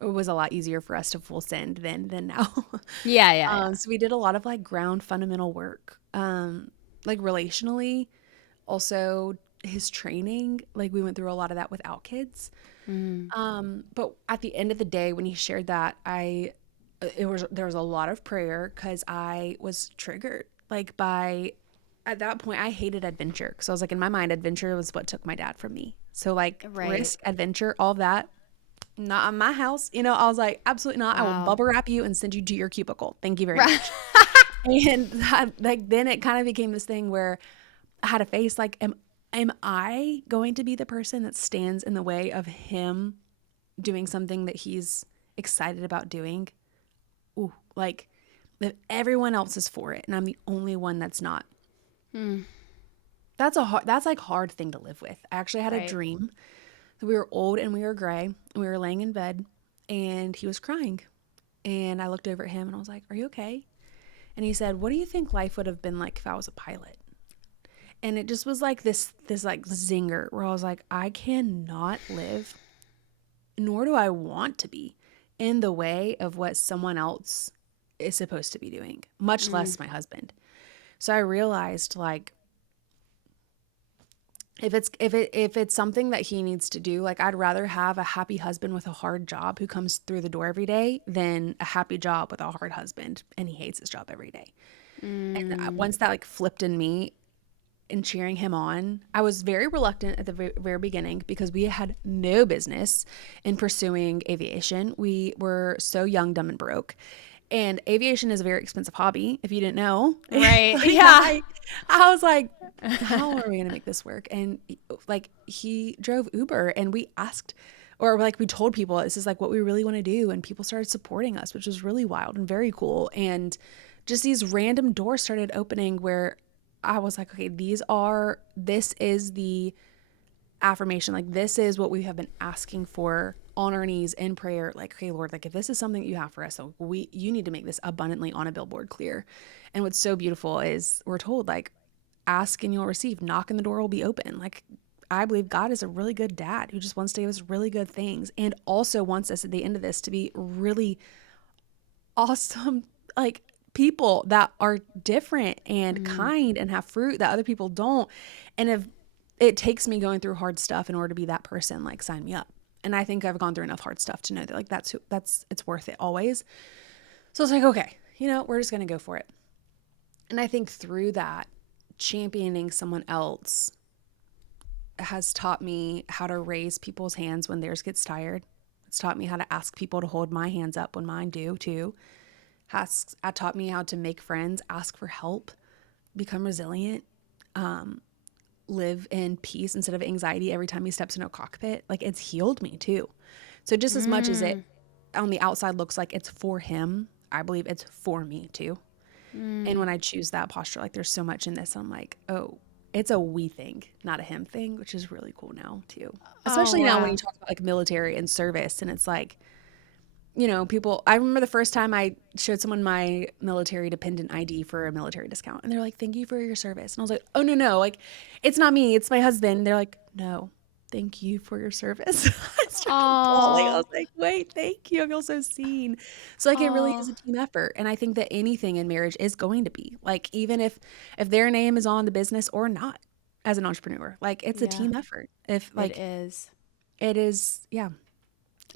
it was a lot easier for us to full send than now. Yeah. So we did a lot of like ground fundamental work, like relationally, also his training. Like we went through a lot of that without kids. But at the end of the day, when he shared that, there was a lot of prayer because I was triggered. Like at that point, I hated adventure because I was like, in my mind, adventure was what took my dad from me. So like Right. risk, adventure, all of that. Not on my house. I was like, absolutely not. I will Wow. bubble wrap you and send you to your cubicle. Thank you very much. And then it kind of became this thing where I had to face like, am I going to be the person that stands in the way of him doing something that he's excited about doing? Ooh, like if everyone else is for it and I'm the only one that's not. That's like hard thing to live with. I actually had a Right. dream. We were old and we were gray and we were laying in bed and he was crying. And I looked over at him and I was like, "Are you okay?" And he said, "What do you think life would have been like if I was a pilot?" And it just was like this like zinger where I was like, I cannot live, nor do I want to be in the way of what someone else is supposed to be doing, much less my husband. So I realized like if it's something that he needs to do, like I'd rather have a happy husband with a hard job who comes through the door every day than a happy job with a hard husband and he hates his job every day. And once that like flipped in me and cheering him on, I was very reluctant at the very beginning because we had no business in pursuing aviation. We were so young, dumb, and broke. And aviation is a very expensive hobby, if you didn't know. Right. Like, Yeah. I was like, how are we going to make this work? And like he drove Uber and we asked, or like we told people this is like what we really want to do. And people started supporting us, which was really wild and very cool. And just these random doors started opening where I was like, okay, this is the affirmation. Like this is what we have been asking for on our knees in prayer. Like, okay, Lord, like if this is something that you have for us, so you need to make this abundantly on a billboard clear. And what's so beautiful is we're told like, ask and you'll receive, knock and the door will be open. Like I believe God is a really good dad who just wants to give us really good things and also wants us at the end of this to be really awesome, like people that are different and kind and have fruit that other people don't. And if it takes me going through hard stuff in order to be that person, like sign me up. And I think I've gone through enough hard stuff to know that like it's worth it always. So it's like, okay, we're just going to go for it. And I think through that, championing someone else has taught me how to raise people's hands when theirs gets tired. It's taught me how to ask people to hold my hands up when mine do too. It taught me how to make friends, ask for help, become resilient, live in peace instead of anxiety every time he steps in a cockpit. Like, it's healed me too. So just as much as it on the outside looks like it's for him, I believe it's for me too. And when I choose that posture, like there's so much in this, I'm like, oh, it's a we thing, not a him thing, which is really cool now too. Especially now when you talk about like military and service, and it's like, people, I remember the first time I showed someone my military dependent ID for a military discount, and they're like, thank you for your service. And I was like, oh, no, like, it's not me, it's my husband. They're like, no, thank you for your service. I started bawling. I was like, wait, thank you. I feel so seen. So like, it really is a team effort. And I think that anything in marriage is going to be like, even if their name is on the business or not as an entrepreneur, like it's a team effort. If like it is. Yeah.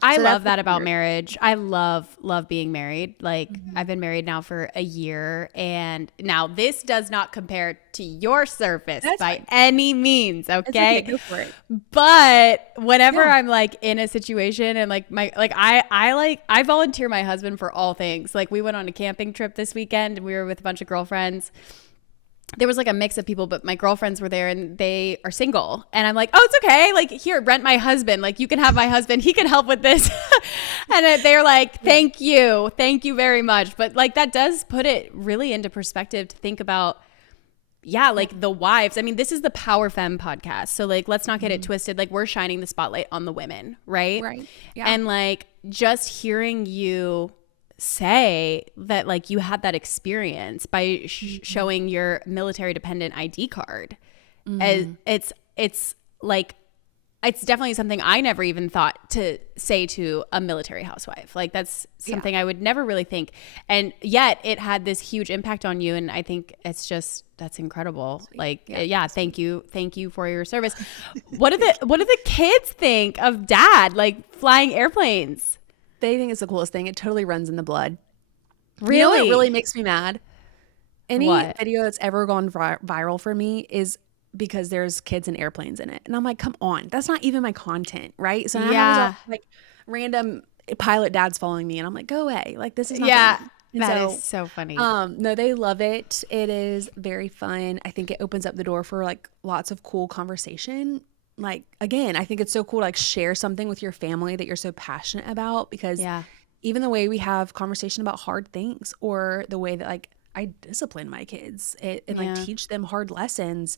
I love that about marriage. I love being married. Like I've been married now for a year, and now this does not compare to your service by any means. Okay. Go for it. But whenever I'm like in a situation and like I volunteer my husband for all things. Like we went on a camping trip this weekend and we were with a bunch of girlfriends. There was like a mix of people, but my girlfriends were there and they are single. And I'm like, oh, it's okay. Like, here, rent my husband. Like, you can have my husband. He can help with this. And they're like, thank you. Thank you very much. But like, that does put it really into perspective to think about, like the wives. I mean, this is the Power Femme podcast. So like, let's not get it twisted. Like, we're shining the spotlight on the women, right? Right. Yeah. And like, just hearing you say that like you had that experience by showing your military dependent ID card. It's like, it's definitely something I never even thought to say to a military housewife. Like that's something I would never really think. And yet it had this huge impact on you. And I think it's just, that's incredible. Like, thank you. Thank you for your service. What do the kids think of dad, like flying airplanes? They think it's the coolest thing. It totally runs in the blood. Really? It really makes me mad. Any video that's ever gone viral for me is because there's kids in airplanes in it. And I'm like, come on. That's not even my content, right? So now I have like random pilot dads following me and I'm like, go away. Like this is not funny. That is so funny. No, they love it. It is very fun. I think it opens up the door for like lots of cool conversation. Like, again, I think it's so cool to like share something with your family that you're so passionate about, because even the way we have conversation about hard things, or the way that like I discipline my kids and like teach them hard lessons,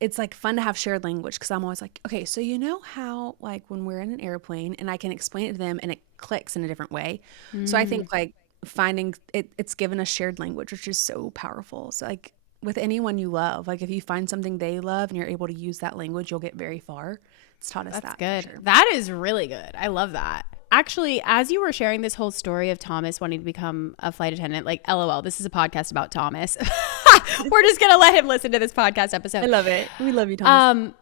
it's like fun to have shared language, because I'm always like, okay, so how like when we're in an airplane and I can explain it to them and it clicks in a different way. So I think like finding it's given us shared language, which is so powerful. So like with anyone you love, like if you find something they love and you're able to use that language, you'll get very far. It's taught us that. That's good. Sure. That is really good. I love that. Actually, as you were sharing this whole story of Thomas wanting to become a flight attendant, like LOL, this is a podcast about Thomas. We're just going to let him listen to this podcast episode. I love it. We love you, Thomas.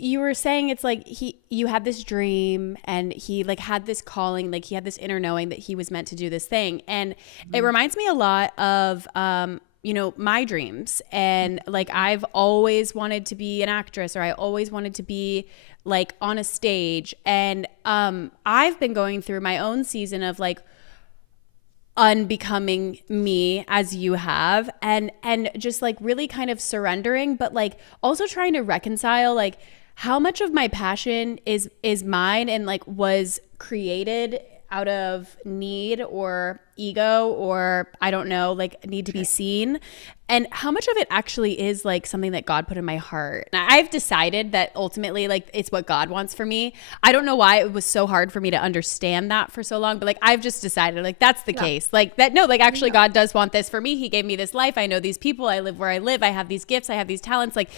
You were saying it's like you had this dream and he like had this calling, like he had this inner knowing that he was meant to do this thing. And it reminds me a lot of, my dreams. And like, I've always wanted to be an actress, or I always wanted to be like on a stage. And I've been going through my own season of like unbecoming me, as you have, and just like really kind of surrendering, but like also trying to reconcile like how much of my passion is mine and like was created out of need or ego, or I don't know, like need to be seen, and how much of it actually is like something that God put in my heart. And I've decided that ultimately like it's what God wants for me. I don't know why it was so hard for me to understand that for so long, but like I've just decided like that's the case. Like that, no, like actually God does want this for me. He gave me this life. I know these people. I live where I live. I have these gifts. I have these talents. Like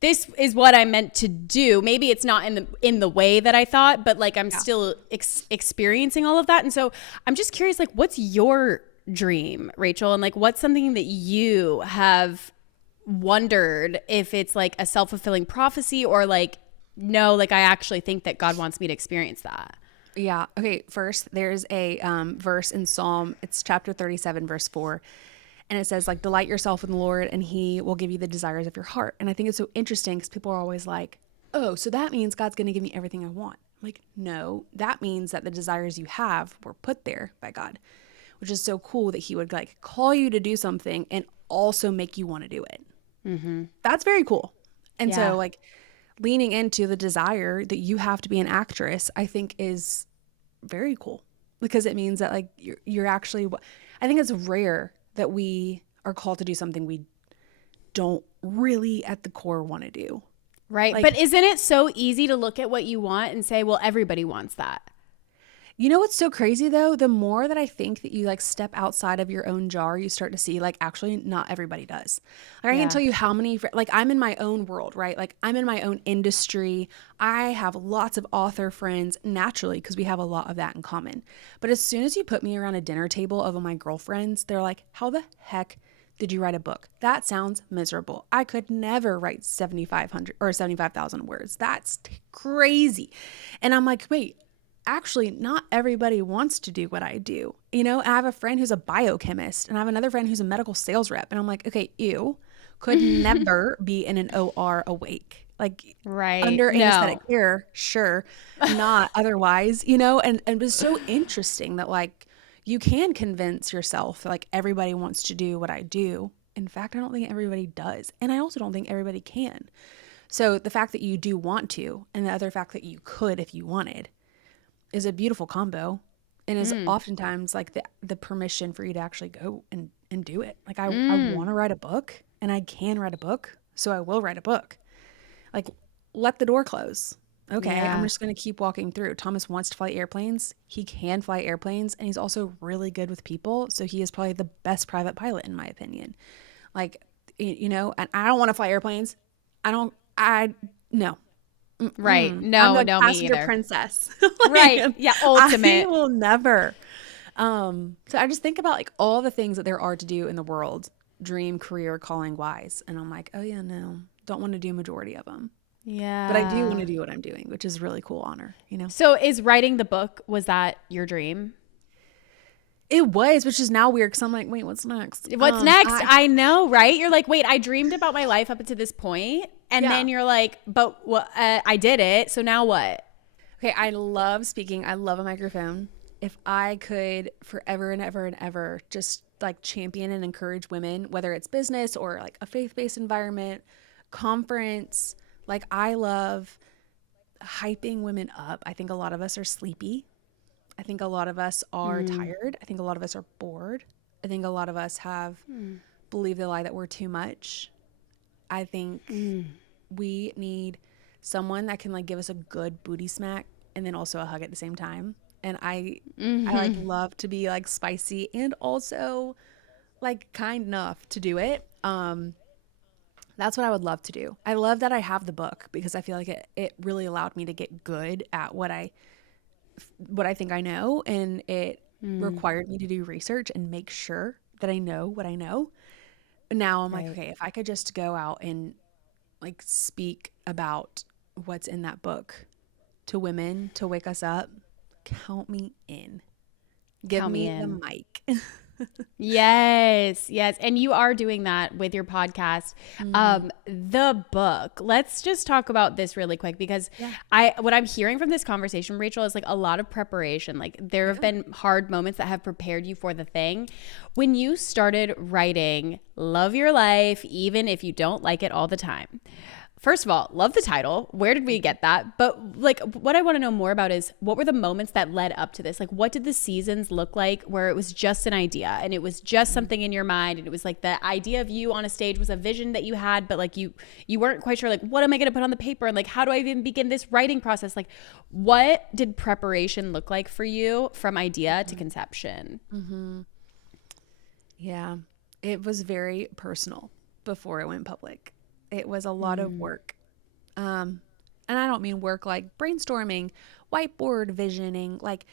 this is what I'm meant to do. Maybe it's not in the way that I thought, but like I'm still experiencing all of that. And so I'm just curious, like, what's your dream, Rachel? And like, what's something that you have wondered if it's like a self-fulfilling prophecy or like, no, like I actually think that God wants me to experience that? Yeah. Okay. First, there's a verse in Psalm. It's chapter 37, verse 4. And it says, like, delight yourself in the Lord and he will give you the desires of your heart. And I think it's so interesting because people are always like, oh, so that means God's going to give me everything I want. I'm like, no, that means that the desires you have were put there by God, which is so cool that he would like call you to do something and also make you want to do it. That's very cool. And Yeah. so like leaning into the desire that you have to be an actress, I think is very cool because it means that like you're actually, I think it's rare that we are called to do something we don't really at the core want to do. Right. Like, But isn't it so easy to look at what you want and say, well, everybody wants that? you know what's so crazy though? The more that I think that you like step outside of your own jar, you start to see like actually not everybody does. Like I can Yeah. tell you how many, like I'm in my own world, right? Like I'm in my own industry. I have lots of author friends naturally because we have a lot of that in common. But as soon as you put me around a dinner table of my girlfriends, they're like, how the heck did you write a book? That sounds miserable. I could never write 7,500 or 75,000 words. That's crazy. And I'm like, wait, actually not everybody wants to do what I do. You know, I have a friend who's a biochemist and I have another friend who's a medical sales rep. And I'm like, okay, you could never be in an OR awake. Like Right. under No. anesthetic care, sure, not otherwise, you know? And it was so interesting that like you can convince yourself that like everybody wants to do what I do. In fact, I don't think everybody does. And I also don't think everybody can. So the fact that you do want to and the other fact that you could if you wanted is a beautiful combo and is oftentimes like the permission for you to actually go and do it. Like I want to write a book and I can write a book, so I will write a book. Like let the door close. Okay, I'm Yeah. just going to keep walking through. Thomas wants to fly airplanes. He can fly airplanes and he's also really good with people, so he is probably the best private pilot in my opinion. Like you know, and I don't want to fly airplanes. I no. Right. I'm No, the no, me passenger either. princess. Right. Like, Yeah. I Ultimate. will never. So I just think about like all the things that there are to do in the world, dream, career, calling wise. And I'm like, oh yeah, no, don't want to do majority of them. But I do want Yeah. to do what I'm doing, which is really cool honor, you know? So is writing the book, was that your dream? It was, which is now weird because I'm like, wait, what's next? What's next? I I know, right? You're like, wait, I dreamed about my life up until this point, and yeah. then you're like, but what? I did it. So now what? Okay, I love speaking. I love a microphone. If I could forever and ever and ever just like champion and encourage women, whether it's business or like a faith-based environment, conference, like I love hyping women up. I think a lot of us are sleepy. I think a lot of us are tired. I think a lot of us are bored. I think a lot of us have believed the lie that we're too much. I think we need someone that can like give us a good booty smack and then also a hug at the same time. And I like love to be like spicy and also like kind enough to do it. That's what I would love to do. I love that I have the book because I feel like it really allowed me to get good at what I think I know, and it required me to do research and make sure that I know what I know. Now I'm like, Right. okay, if I could just go out and like speak about what's in that book to women to wake us up, count me in. Give Count me me the in. mic. Yes, yes. And you are doing that with your podcast. The book. Let's just talk about this really quick because what I'm hearing from this conversation, Rachel, is like a lot of preparation. Like there have been hard moments that have prepared you for the thing. When you started writing Love Your Life, even if you don't like it all the time. First of all, love the title. Where did we get that? But like what I want to know more about is what were the moments that led up to this? Like what did the seasons look like where it was just an idea and it was just something in your mind and it was like the idea of you on a stage was a vision that you had, but like you weren't quite sure like what am I going to put on the paper and like how do I even begin this writing process? Like what did preparation look like for you from idea to conception? Yeah, it was very personal before it went public. It was a lot of work. And I don't mean work like brainstorming, whiteboard visioning, like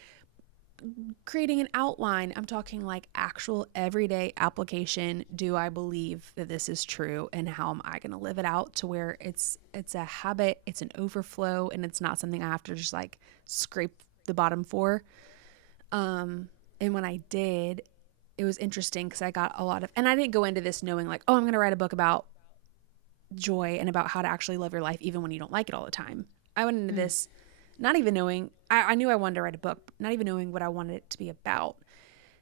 creating an outline. I'm talking like actual everyday application. Do I believe that this is true, and how am I going to live it out to where it's a habit, it's an overflow, and it's not something I have to just like scrape the bottom for. And when I did, it was interesting because I got a lot of, and I didn't go into this knowing like, oh, I'm going to write a book about joy and about how to actually love your life even when you don't like it all the time. I went into this not even knowing, I knew I wanted to write a book, not even knowing what I wanted it to be about.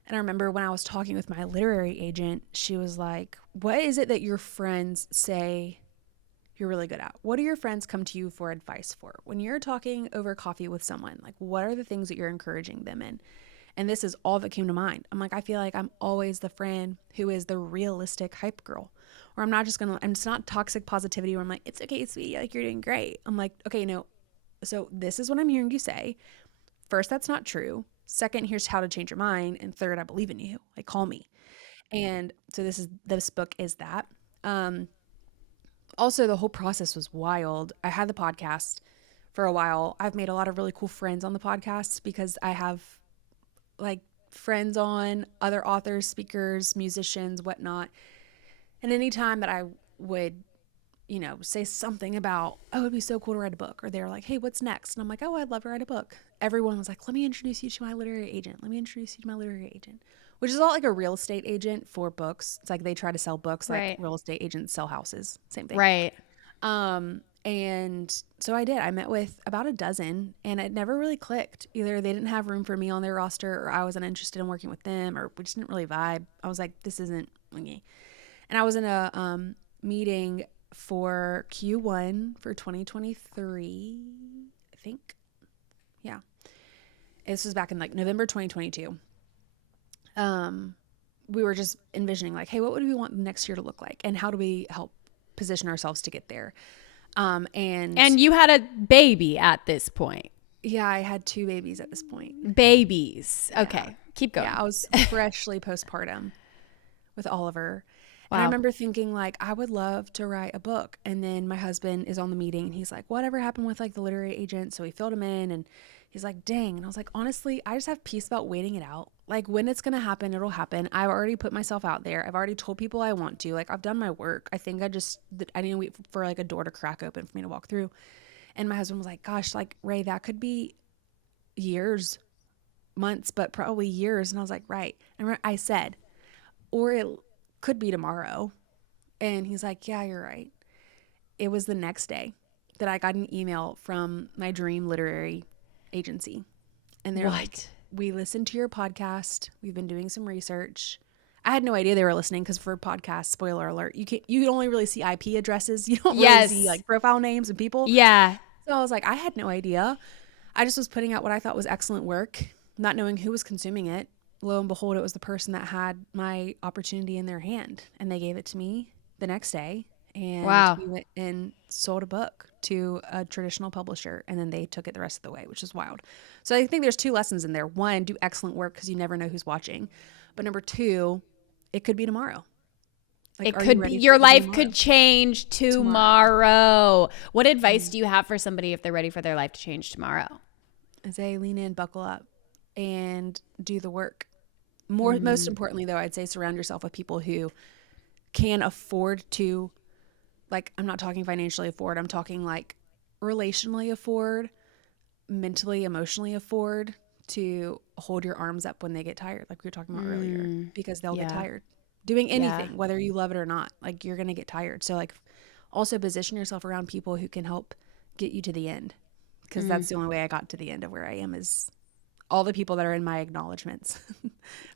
And I remember when I was talking with my literary agent, she was like, what is it that your friends say you're really good at? What do your friends come to you for advice for? When you're talking over coffee with someone, like what are the things that you're encouraging them in? And this is all that came to mind. I'm like, I feel like I'm always the friend who is the realistic hype girl. Or it's not toxic positivity where I'm like, it's okay, sweetie, like you're doing great. I'm like, okay, no. So this is what I'm hearing you say. First, that's not true. Second, here's how to change your mind. And third, I believe in you. Like, call me. And so this book is that. Also, the whole process was wild. I had the podcast for a while. I've made a lot of really cool friends on the podcast because I have like friends on, other authors, speakers, musicians, whatnot. And anytime that I would, say something about, oh, it'd be so cool to write a book, or they're like, hey, what's next? And I'm like, oh, I'd love to write a book. Everyone was like, let me introduce you to my literary agent. Let me introduce you to my literary agent, which is a lot like a real estate agent for books. It's like they try to sell books like real estate agents sell houses. Same thing. Right. And so I did. I met with about a dozen, and it never really clicked. Either they didn't have room for me on their roster, or I wasn't interested in working with them, or we just didn't really vibe. I was like, this isn't me. And I was in a meeting for Q1 for 2023, I think. Yeah. This was back in like November 2022. We were just envisioning like, hey, what would we want next year to look like? And how do we help position ourselves to get there? And you had a baby at this point. Yeah, I had 2 babies at this point. Babies. Okay. Yeah. Keep going. Yeah, I was freshly postpartum with Oliver. Wow. And I remember thinking like, I would love to write a book. And then my husband is on the meeting and he's like, whatever happened with like the literary agent? So we filled him in and he's like, dang. And I was like, honestly, I just have peace about waiting it out. Like when it's going to happen, it'll happen. I've already put myself out there. I've already told people I want to. Like I've done my work. I think I need to wait for like a door to crack open for me to walk through. And my husband was like, gosh, like Ray, that could be years, months, but probably years. And I was like, right. And I said, or it could be tomorrow. And he's like, yeah, you're right. It was the next day that I got an email from my dream literary agency. And they're like, we listened to your podcast. We've been doing some research. I had no idea they were listening because for podcasts, spoiler alert, you only really see IP addresses. You don't really see like profile names and people. Yeah. So I was like, I had no idea. I just was putting out what I thought was excellent work, not knowing who was consuming it. Lo and behold, it was the person that had my opportunity in their hand, and they gave it to me the next day. And we went and sold a book to a traditional publisher, and then they took it the rest of the way, which is wild. So I think there's 2 lessons in there. 1, do excellent work because you never know who's watching. But number 2, it could be tomorrow. Like, it could be your life could change tomorrow. What advice do you have for somebody if they're ready for their life to change tomorrow? I say lean in, buckle up, and do the work. Most importantly, though, I'd say surround yourself with people who can afford to, like, I'm not talking financially afford. I'm talking like relationally afford, mentally, emotionally afford to hold your arms up when they get tired, like we were talking about earlier, because they'll get tired doing anything, whether you love it or not. Like you're going to get tired. So like also position yourself around people who can help get you to the end, because that's the only way I got to the end of where I am is all the people that are in my acknowledgments.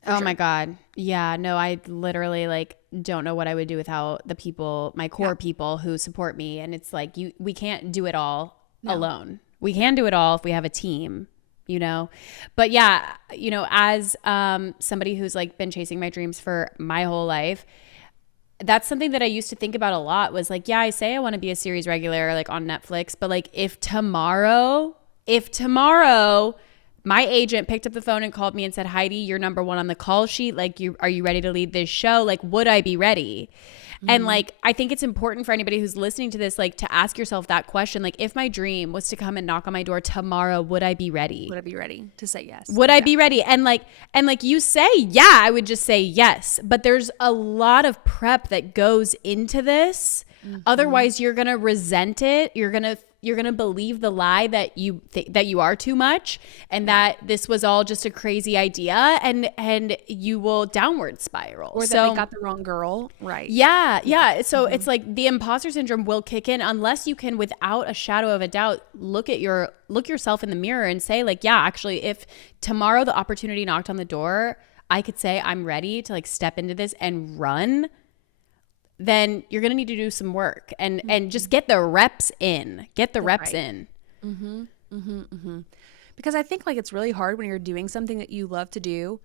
Oh my God. Yeah, no, I literally like don't know what I would do without the people, my core people who support me. And it's like, we can't do it all alone. We can do it all if we have a team, but yeah, as somebody who's like been chasing my dreams for my whole life, that's something that I used to think about a lot was like, yeah, I say I want to be a series regular, like on Netflix, but like if tomorrow my agent picked up the phone and called me and said, Heidi, you're number 1 on the call sheet. Like, are you ready to lead this show? Like, would I be ready? And like, I think it's important for anybody who's listening to this, like, to ask yourself that question. Like, if my dream was to come and knock on my door tomorrow, would I be ready? Would I be ready to say yes? Would I be ready? And like you say, yeah, I would just say yes. But there's a lot of prep that goes into this. Otherwise, you're going to resent it. You're going to believe the lie that that you are too much and that this was all just a crazy idea, and you will downward spiral. Or that they got the wrong girl. Right. Yeah. So it's like the imposter syndrome will kick in unless you can, without a shadow of a doubt, look yourself in the mirror and say, like, yeah, actually, if tomorrow the opportunity knocked on the door, I could say I'm ready to like step into this and run. Then you're going to need to do some work and just get the reps in. Get the reps in. Because I think like it's really hard when you're doing something that you love to do.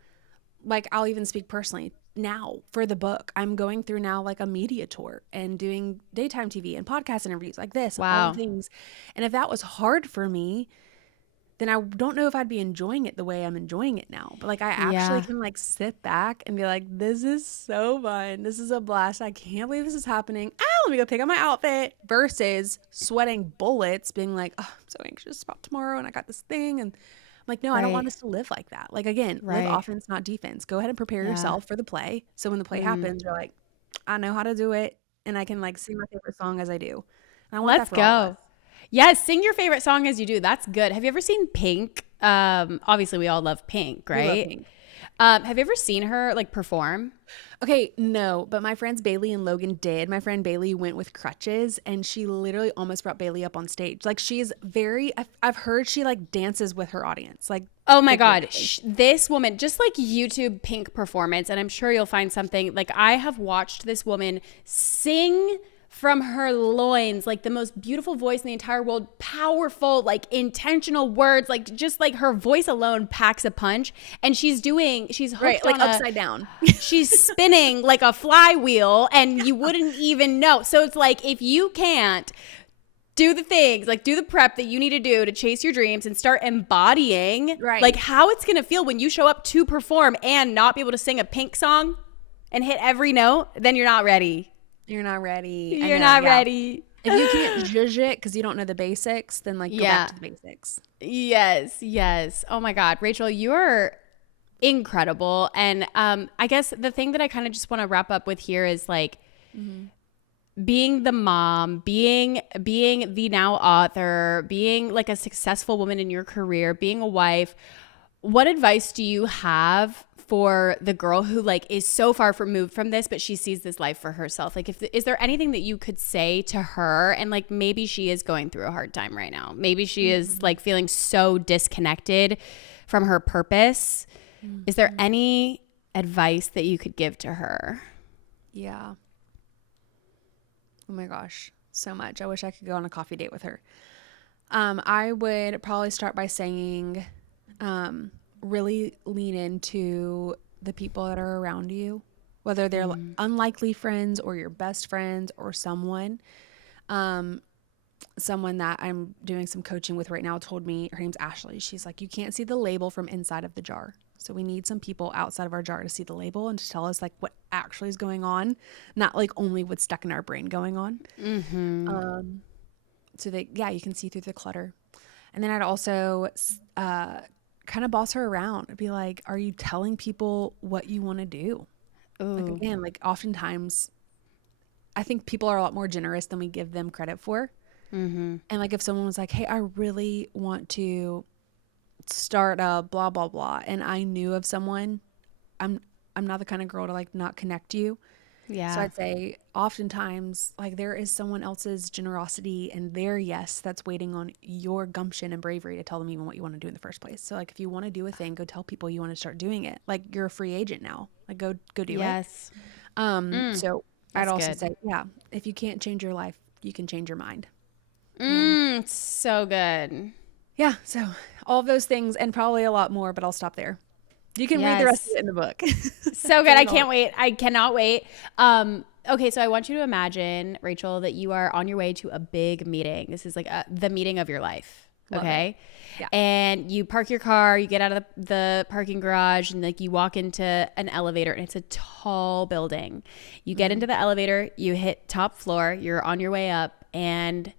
Like, I'll even speak personally now for the book. I'm going through now like a media tour and doing daytime TV and podcast interviews like this. And all the things. And if that was hard for me, then I don't know if I'd be enjoying it the way I'm enjoying it now. But like, I actually can like sit back and be like, this is so fun. This is a blast. I can't believe this is happening. Let me go pick out my outfit, versus sweating bullets, being like, oh, I'm so anxious about tomorrow and I got this thing. And I'm like, no, I don't want us to live like that. Like, again, live offense, not defense. Go ahead and prepare yourself for the play. So when the play happens, you're like, I know how to do it. And I can like sing my favorite song as I do. And I want that for all of us. Yes, sing your favorite song as you do. That's good. Have you ever seen Pink? Obviously, we all love Pink, right? We love Pink. Have you ever seen her like perform? Okay, no, but my friends Bailey and Logan did. My friend Bailey went with crutches, and she literally almost brought Bailey up on stage. Like, she's very, I've heard she like dances with her audience. Like, oh my God, this woman, just like YouTube Pink performance, and I'm sure you'll find something. Like, I have watched this woman sing from her loins, like the most beautiful voice in the entire world, powerful, like intentional words, like just like her voice alone packs a punch. And she's hooked like on upside down. She's spinning like a flywheel, and you wouldn't even know. So it's like, if you can't do the things, like do the prep that you need to do to chase your dreams and start embodying, like how it's gonna feel when you show up to perform and not be able to sing a Pink song and hit every note, then you're not ready. You're not ready. You're not ready. If you can't zhuzh it because you don't know the basics, then like go back to the basics. Yes. Oh my God, Rachel, you're incredible. And I guess the thing that I kind of just want to wrap up with here is like being the mom, being the now author, being like a successful woman in your career, being a wife. What advice do you have for the girl who like is so far removed from this, but she sees this life for herself? Like, is there anything that you could say to her? And like, maybe she is going through a hard time right now. Maybe she is like feeling so disconnected from her purpose. Is there any advice that you could give to her? Yeah. Oh my gosh, so much. I wish I could go on a coffee date with her. I would probably start by saying, really lean into the people that are around you, whether they're unlikely friends or your best friends or someone that I'm doing some coaching with right now told me, her name's Ashley. She's like, you can't see the label from inside of the jar. So we need some people outside of our jar to see the label and to tell us like what actually is going on, not like only what's stuck in our brain going on. So that, you can see through the clutter. And then I'd also, kind of boss her around and be like, are you telling people what you want to do? Like, again, like oftentimes I think people are a lot more generous than we give them credit for. And like, if someone was like, hey, I really want to start a blah, blah, blah, and I knew of someone, I'm not the kind of girl to like not connect you. Yeah. So I'd say oftentimes like there is someone else's generosity and their yes that's waiting on your gumption and bravery to tell them even what you want to do in the first place. So like, if you want to do a thing, go tell people you want to start doing it. Like, you're a free agent now. Like, go do it. Yes. So I'd also say, if you can't change your life, you can change your mind. So good. Yeah. So all of those things and probably a lot more, but I'll stop there. You can read the rest of it in the book. So good. I can't wait. I cannot wait. Okay, so I want you to imagine, Rachel, that you are on your way to a big meeting. This is like the meeting of your life. Love Okay. Yeah. And you park your car, you get out of the parking garage, and like you walk into an elevator, and it's a tall building. You get into the elevator, you hit top floor, you're on your way up, and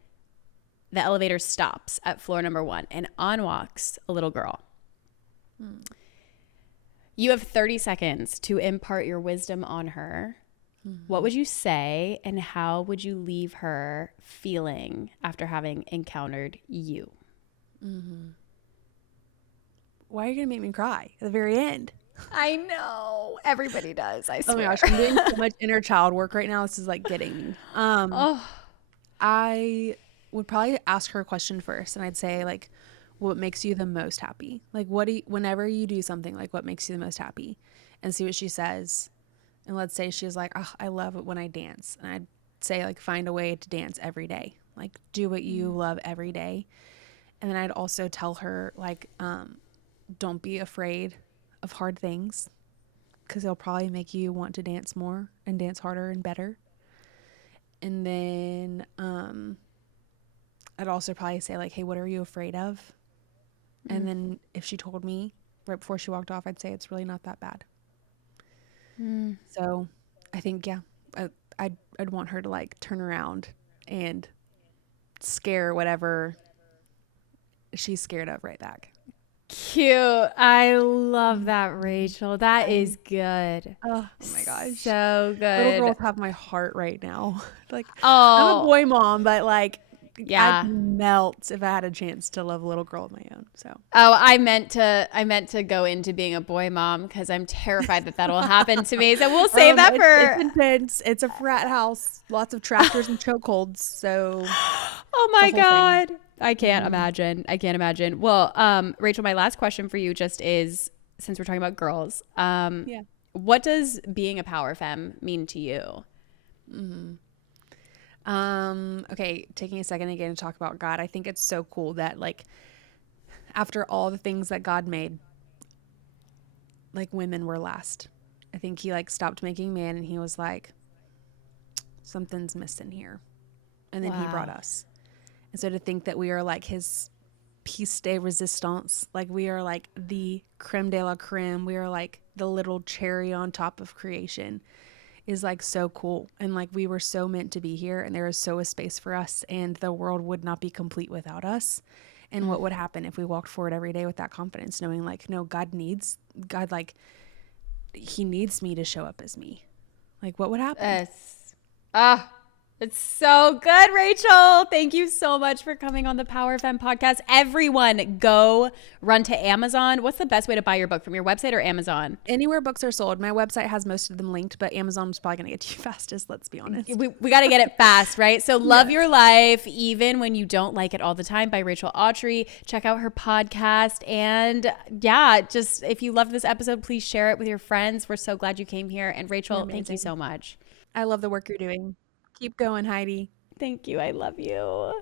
the elevator stops at floor number 1, and on walks a little girl. You have 30 seconds to impart your wisdom on her. What would you say, and how would you leave her feeling after having encountered you? Why are you going to make me cry at the very end? I know. Everybody does, I swear. Oh my gosh, I'm doing so much inner child work right now. This is like getting me. I would probably ask her a question first, and I'd say like, what makes you the most happy? Like, whenever you do something, like what makes you the most happy, and see what she says. And let's say she's like, oh, I love it when I dance. And I'd say like, find a way to dance every day. Like do what you love every day. And then I'd also tell her like, don't be afraid of hard things, because they'll probably make you want to dance more and dance harder and better. And then I'd also probably say like, hey, what are you afraid of? And then if she told me right before she walked off, I'd say it's really not that bad. So I think, yeah, I'd want her to like turn around and scare whatever she's scared of right back. Cute. I love that, Rachel. That is good. Oh my gosh. So good. Little girls have my heart right now. Like, I'm a Oh, boy mom, but like, yeah. I'd melt if I had a chance to love a little girl of my own. So. Oh, I meant to go into being a boy mom because I'm terrified that will happen to me. So we'll save that for. It's intense. It's a frat house. Lots of tractors and chokeholds. So. Oh my the whole God. thing. I can't imagine. I can't imagine. Well, Rachel, my last question for you just is, since we're talking about girls, Yeah. what does being a power femme mean to you? Okay, taking a second again to talk about God. I think it's so cool that like after all the things that God made, like women were last. I think he like stopped making man and he was like, something's missing here. And then he brought us. And so to think that we are like his piece de resistance, like we are like the creme de la creme, we are like the little cherry on top of creation, is like so cool. And like we were so meant to be here, and there is so a space for us, and the world would not be complete without us. And what would happen if we walked forward every day with that confidence, knowing like, no, God like he needs me to show up as me. Like what would happen? Yes. It's so good, Rachel. Thank you so much for coming on the Power Femme podcast. Everyone go run to Amazon. What's the best way to buy your book, from your website or Amazon? Anywhere books are sold. My website has most of them linked, but Amazon's probably going to get to you fastest, let's be honest. We got to get it fast, right? So Love Your Life, Even When You Don't Like It All the Time by Rachel Awtrey. Check out her podcast. And yeah, just if you loved this episode, please share it with your friends. We're so glad you came here. And Rachel, thank you so much. I love the work you're doing. Keep going, Heidi. Thank you. I love you.